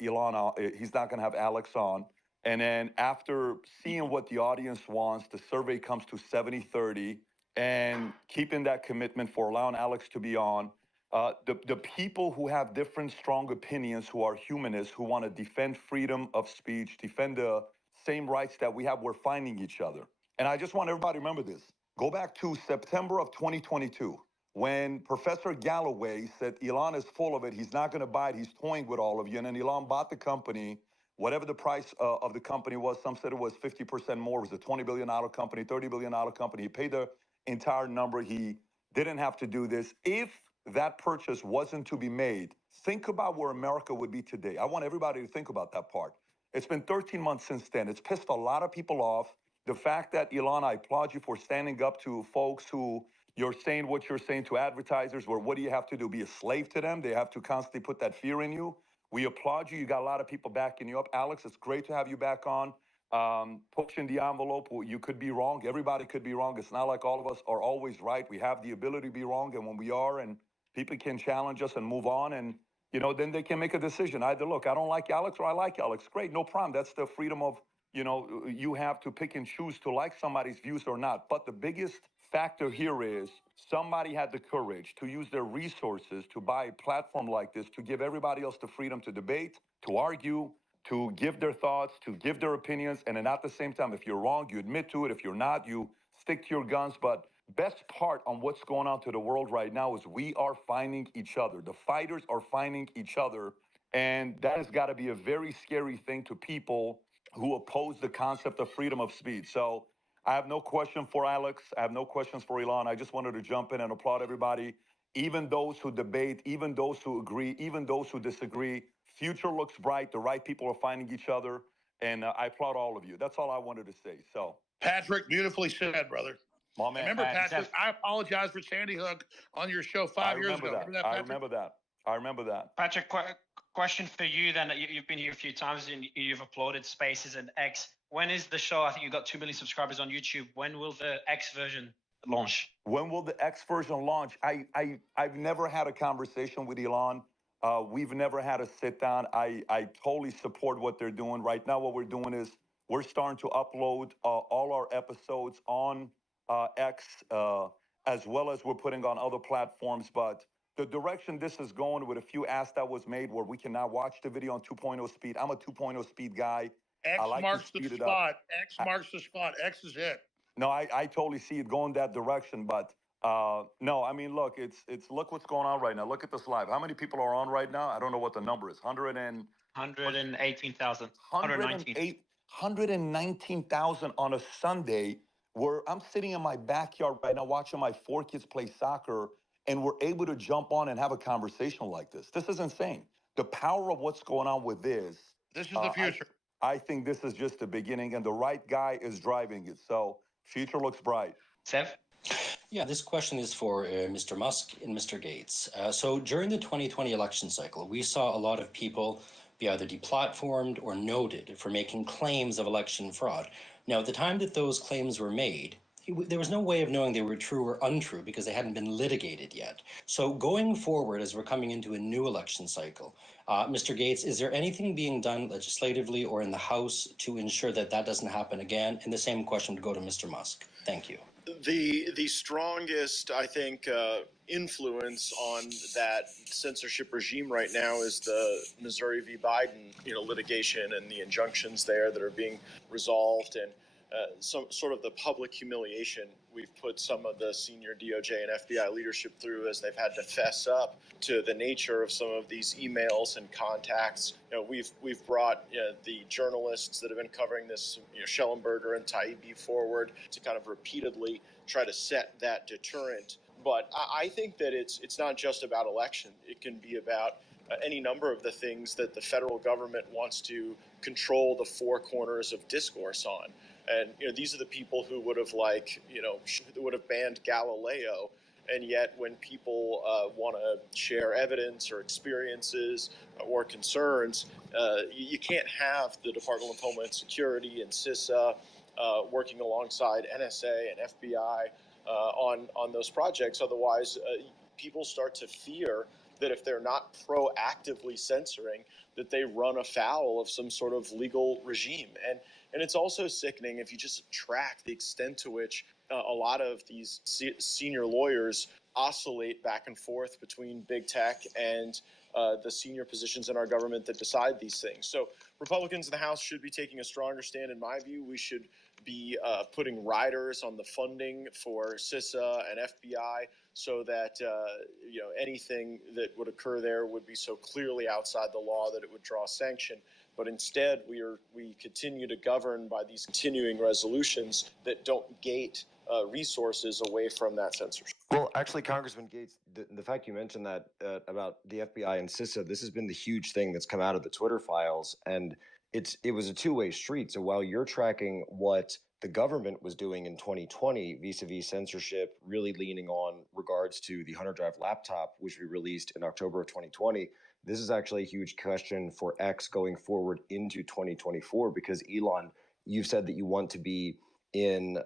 Elon on, he's not going to have Alex on. And then after seeing what the audience wants, the survey comes to 70-30, and keeping that commitment for allowing Alex to be on. The people who have different strong opinions, who are humanists, who want to defend freedom of speech, defend the same rights that we have, we're finding each other. And I just want everybody to remember this. Go back to September of 2022. When Professor Galloway said Elon is full of it, he's not going to buy it, he's toying with all of you. And then Elon bought the company, whatever the price of the company was. Some said it was 50% more. It was a $20 billion company, $30 billion company. He paid the entire number. He didn't have to do this. If that purchase wasn't to be made, think about where America would be today. I want everybody to think about that part. It's been 13 months since then. It's pissed a lot of people off. The fact that, Elon, I applaud you for standing up to folks who you're saying what you're saying to advertisers, where what do you have to do? Be a slave to them? They have to constantly put that fear in you. We applaud you. You got a lot of people backing you up. Alex, it's great to have you back on. Pushing the envelope. You could be wrong. Everybody could be wrong. It's not like all of us are always right. We have the ability to be wrong. And when we are, and people can challenge us and move on, and then they can make a decision. Either, look, I don't like Alex, or I like Alex. Great, no problem. That's the freedom of, you have to pick and choose to like somebody's views or not. But the biggest factor here is somebody had the courage to use their resources to buy a platform like this, to give everybody else the freedom to debate, to argue, to give their thoughts, to give their opinions. And then at the same time, if you're wrong, you admit to it. If you're not, you stick to your guns. But best part on what's going on to the world right now is we are finding each other. The fighters are finding each other. And that has got to be a very scary thing to people who oppose the concept of freedom of speech. So I have no question for Alex. I have no questions for Elon. I just wanted to jump in and applaud everybody, even those who debate, even those who agree, even those who disagree. Future looks bright. The right people are finding each other. And I applaud all of you. That's all I wanted to say. So, Patrick, beautifully said, brother. My man. Remember, Patrick, I apologize for Sandy Hook on your show 5 years ago. Remember that, Patrick? I remember that. Patrick, question for you then. You've been here a few times and you've uploaded Spaces and X. When is the show? I think you've got 2 million subscribers on YouTube. When will the X version launch? When will the X version launch? I've never had a conversation with Elon. We've never had a sit down. I totally support what they're doing. Right now, what we're doing is we're starting to upload all our episodes on X, as well as we're putting on other platforms. But the direction this is going, with a few asks that was made where we can now watch the video on 2.0 speed. I'm a 2.0 speed guy. X I like marks to the speed spot. it up. X marks the spot. X is it. No, I totally see it going that direction. But no, I mean, look, it's look what's going on right now. Look at this live. How many people are on right now? I don't know what the number is. 118,000. 119,000 on a Sunday, where I'm sitting in my backyard right now watching my 4 kids play soccer, and we're able to jump on and have a conversation like this. This is insane. The power of what's going on with this. This is the future. I think this is just the beginning, and the right guy is driving it. So future looks bright. Sev? Yeah, this question is for Mr. Musk and Mr. Gates. So during the 2020 election cycle, we saw a lot of people be either deplatformed or noted for making claims of election fraud. Now, at the time that those claims were made, there was no way of knowing they were true or untrue because they hadn't been litigated yet. So going forward, as we're coming into a new election cycle, Mr. Gates, is there anything being done legislatively or in the House to ensure that that doesn't happen again? And the same question would go to Mr. Musk. Thank you. The strongest, I think, influence on that censorship regime right now is the Missouri v. Biden, litigation and the injunctions there that are being resolved, and some sort of the public humiliation we've put some of the senior DOJ and FBI leadership through as they've had to fess up to the nature of some of these emails and contacts. We've brought the journalists that have been covering this, Schellenberger and Taibbi forward to kind of repeatedly try to set that deterrent. But I think that it's not just about election. It can be about any number of the things that the federal government wants to control the four corners of discourse on. And these are the people who would have would have banned Galileo, and yet when people want to share evidence or experiences or concerns, you can't have the Department of Homeland Security and CISA working alongside NSA and FBI on those projects. Otherwise, people start to fear that if they're not proactively censoring, that they run afoul of some sort of legal regime. And it's also sickening if you just track the extent to which a lot of these senior lawyers oscillate back and forth between big tech and the senior positions in our government that decide these things. So Republicans in the House should be taking a stronger stand. In my view, we should be putting riders on the funding for CISA and FBI so that anything that would occur there would be so clearly outside the law that it would draw sanction. But instead, we continue to govern by these continuing resolutions that don't gate resources away from that censorship. Well, actually, Congressman Gates, the fact you mentioned that about the FBI and CISA, this has been the huge thing that's come out of the Twitter files, and it was a two-way street. So while you're tracking what the government was doing in 2020 vis-a-vis censorship, really leaning on regards to the Hunter Drive laptop, which we released in October of 2020, this is actually a huge question for X going forward into 2024, because Elon, you've said that you want to be in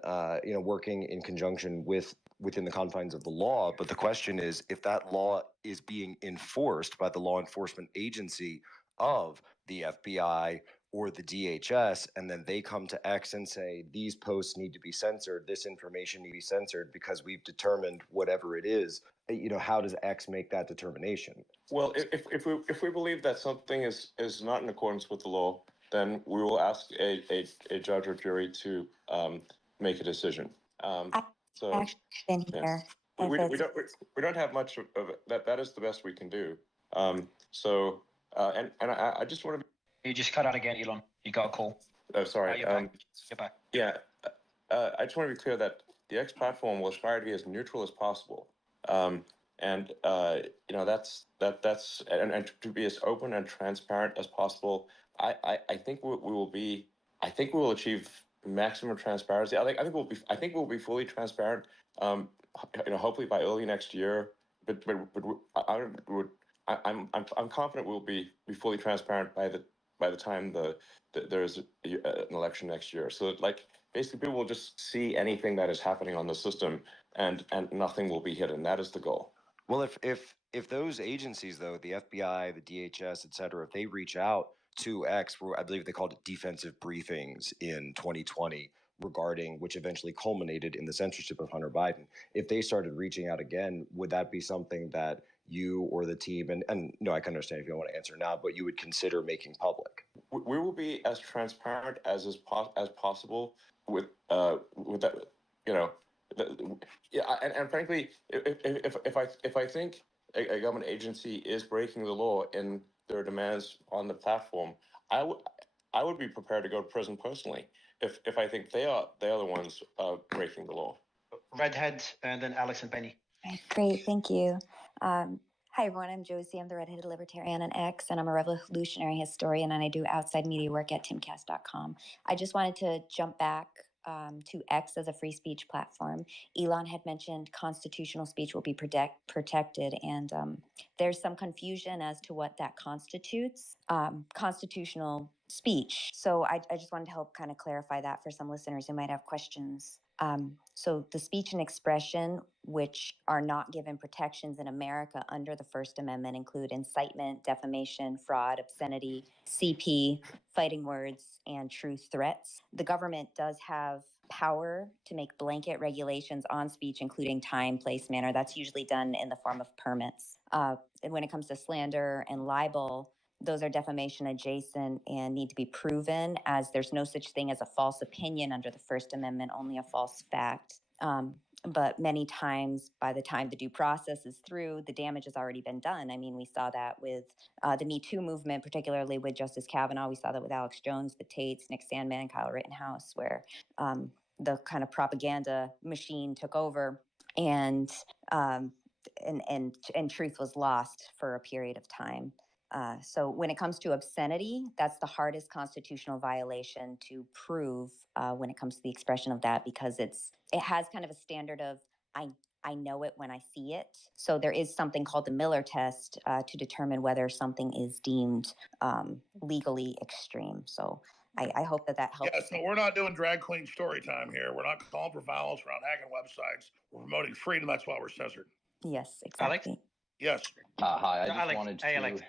working in conjunction within the confines of the law. But the question is, if that law is being enforced by the law enforcement agency of the FBI or the DHS, and then they come to X and say, these posts need to be censored, this information need to be censored because we've determined whatever it is, how does X make that determination? Well, if we believe that something is not in accordance with the law, then we will ask a judge or jury to make a decision. So I've been here. we don't have much of it. That is the best we can do. And I just want to. You just cut out again, Elon. You got a call. Oh, sorry. You're back. Yeah, I just want to be clear that the X platform will aspire to be as neutral as possible. And that's to be as open and transparent as possible. I think we will be. I think we will achieve maximum transparency. I think we'll be fully transparent. Hopefully by early next year. But I'm confident we'll be fully transparent by the time there's an election next year. So basically people will just see anything that is happening on the system, and nothing will be hidden. That is the goal. Well, if those agencies, though, the FBI, the DHS, et cetera, if they reach out to X, I believe they called it defensive briefings in 2020 regarding, which eventually culminated in the censorship of Hunter Biden. If they started reaching out again, would that be something that you or the team, and no, I can understand if you don't want to answer now, but you would consider making public? We will be as transparent as possible with that, and frankly, if I think a government agency is breaking the law in their demands on the platform, I would be prepared to go to prison personally if I think they are the ones breaking the law. Redhead, and then Alex and Benny. Right, great, thank you. Hi, everyone. I'm Josie. I'm the redheaded libertarian on X, and I'm a revolutionary historian, and I do outside media work at timcast.com. I just wanted to jump back to X as a free speech platform. Elon had mentioned constitutional speech will be protected, and there's some confusion as to what that constitutes, constitutional speech. So I just wanted to help kind of clarify that for some listeners who might have questions So the speech and expression, which are not given protections in America under the First Amendment, include incitement, defamation, fraud, obscenity, CP, fighting words, and true threats. The government does have power to make blanket regulations on speech, including time, place, manner. That's usually done in the form of permits. And when it comes to slander and libel, those are defamation adjacent and need to be proven, as there's no such thing as a false opinion under the First Amendment, only a false fact. But many times, by the time the due process is through, the damage has already been done. I mean, we saw that with the Me Too movement, particularly with Justice Kavanaugh. We saw that with Alex Jones, the Tates, Nick Sandmann, Kyle Rittenhouse, where the kind of propaganda machine took over, and truth was lost for a period of time. So when it comes to obscenity, that's the hardest constitutional violation to prove when it comes to the expression of that, because it has kind of a standard of I know it when I see it. So there is something called the Miller test to determine whether something is deemed legally extreme. So I hope that helps. Yeah, so we're not doing drag queen story time here. We're not calling for violence. We're not hacking websites. We're promoting freedom. That's why we're censored. Yes, exactly. Alex? Yes. Hi, I So just Alex, wanted to. hey, Alex.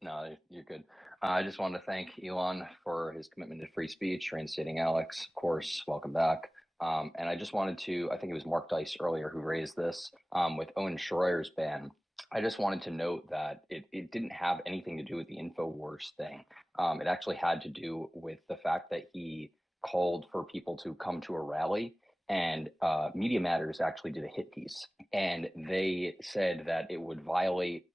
No, you're good. I just wanted to thank Elon for his commitment to free speech, reinstating Alex. Of course, welcome back. And I just wanted to, I think it was Mark Dice earlier who raised this with Owen Schroyer's ban. I just wanted to note that it didn't have anything to do with the InfoWars thing. It actually had to do with the fact that he called for people to come to a rally, and Media Matters actually did a hit piece, and they said that it would violate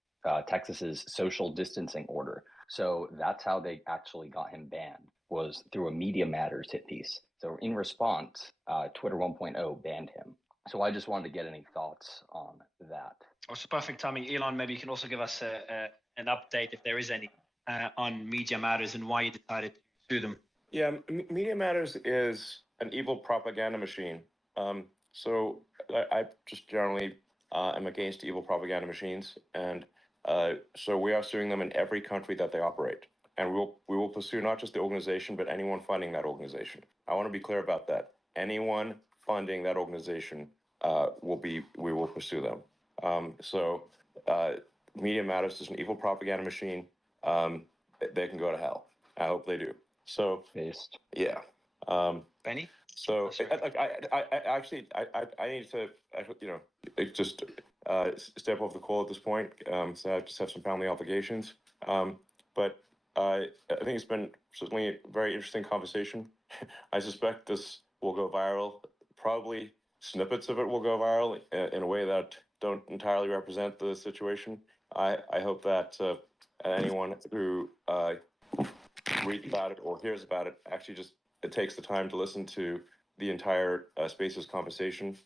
Texas's social distancing order. So that's how they actually got him banned, was through a Media Matters hit piece. So in response, Twitter 1.0 banned him. So I just wanted to get any thoughts on that. Oh, it's perfect timing. Elon, maybe you can also give us an update, if there is any, on Media Matters and why you decided to sue them. Yeah, Media Matters is an evil propaganda machine. So I just generally am against evil propaganda machines, and so we are suing them in every country that they operate. And we will pursue not just the organization, but anyone funding that organization. I want to be clear about that. Anyone funding that organization we will pursue them. Media Matters is an evil propaganda machine. They can go to hell. I hope they do. So based. Yeah. Benny? So I need to just step off the call at this point. So I just have some family obligations. But I think it's been certainly a very interesting conversation. I suspect this will go viral. Probably snippets of it will go viral in a way that don't entirely represent the situation. I hope that anyone who reads about it or hears about it actually just takes the time to listen to the entire Spaces conversation.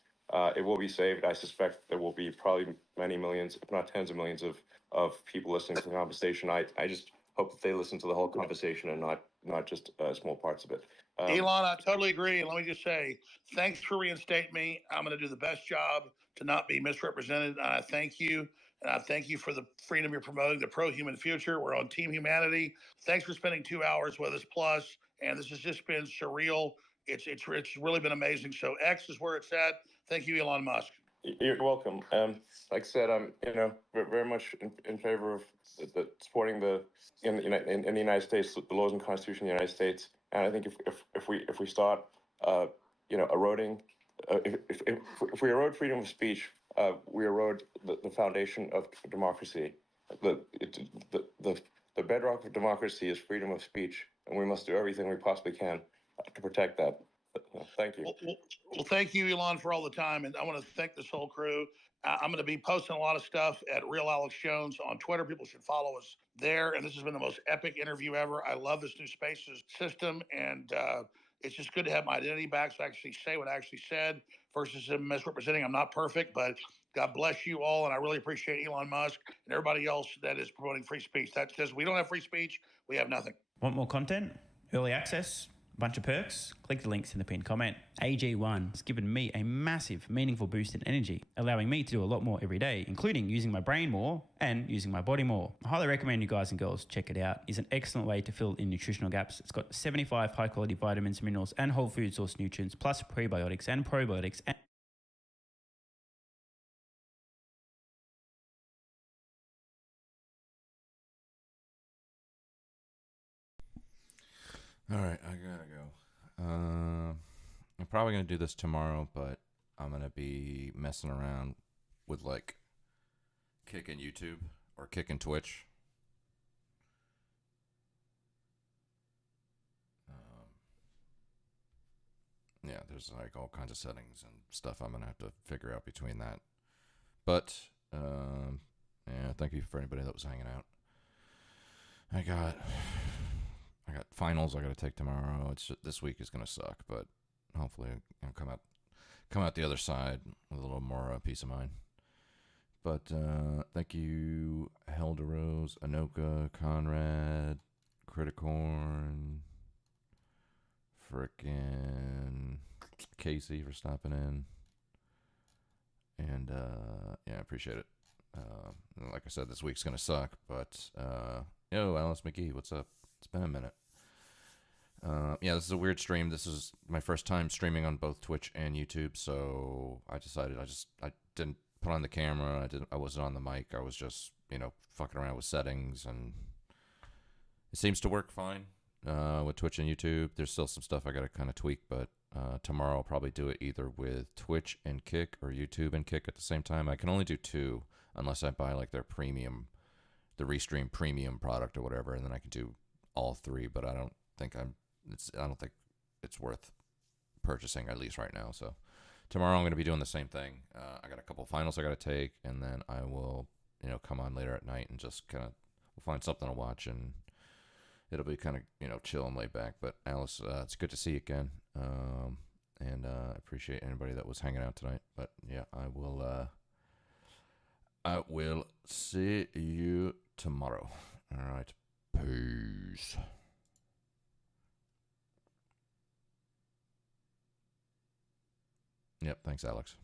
It will be saved. I suspect there will be probably many millions, if not tens of millions of people listening to the conversation. I just hope that they listen to the whole conversation and not just small parts of it. Elon, I totally agree. And let me just say, thanks for reinstating me. I'm going to do the best job to not be misrepresented. And I thank you. And I thank you for the freedom you're promoting, the pro-human future. We're on Team Humanity. Thanks for spending 2 hours with us plus. And this has just been surreal. It's really been amazing. So X is where it's at. Thank you, Elon Musk. You're welcome. Like I said, I'm very much in favor of supporting in the United States, the laws and Constitution of the United States. And I think if we start eroding, if we erode freedom of speech, we erode the foundation of democracy. The bedrock of democracy is freedom of speech, and we must do everything we possibly can to protect that. Thank you. Well, thank you, Elon, for all the time. And I want to thank this whole crew. I'm going to be posting a lot of stuff at Real Alex Jones on Twitter. People should follow us there. And this has been the most epic interview ever. I love this new Spaces system. And it's just good to have my identity back so I actually say what I actually said versus him misrepresenting. I'm not perfect, but God bless you all. And I really appreciate Elon Musk and everybody else that is promoting free speech. That's because we don't have free speech. We have nothing. Want more content? Early access? Bunch of perks? Click the links in the pinned comment. AG1 has given me a massive, meaningful boost in energy, allowing me to do a lot more every day, including using my brain more and using my body more. I highly recommend you guys and girls check it out. It's an excellent way to fill in nutritional gaps. It's got 75 high-quality vitamins, minerals, and whole food source nutrients, plus prebiotics and probiotics. All right, I gotta go. I'm probably gonna do this tomorrow, but I'm gonna be messing around with like kicking YouTube or kicking Twitch. Yeah, there's like all kinds of settings and stuff I'm gonna have to figure out between that. But yeah, thank you for anybody that was hanging out. I got finals I got to take tomorrow. It's just, this week is gonna suck, but hopefully I'll come out the other side with a little more peace of mind. But thank you, Helderose, Anoka, Conrad, Criticorn, frickin' Casey for stopping in, and yeah, I appreciate it. Like I said, this week's gonna suck, but yo, Alice McGee, what's up? It's been a minute. Yeah, this is a weird stream. This is my first time streaming on both Twitch and YouTube, so I decided I didn't put on the camera. I wasn't on the mic. I was just, fucking around with settings, and it seems to work fine with Twitch and YouTube. There's still some stuff I got to kind of tweak, but tomorrow I'll probably do it either with Twitch and Kick or YouTube and Kick at the same time. I can only do two unless I buy like their premium, the Restream premium product or whatever, and then I can do all three. But I don't think it's worth purchasing, at least right now. So tomorrow I'm going to be doing the same thing. I got a couple finals I got to take, and then I will, come on later at night and just kind of we'll find something to watch, and it'll be kind of, chill and laid back. But Alice, it's good to see you again. And I appreciate anybody that was hanging out tonight. But yeah, I will see you tomorrow. All right. Peace. Yep. Thanks, Alex.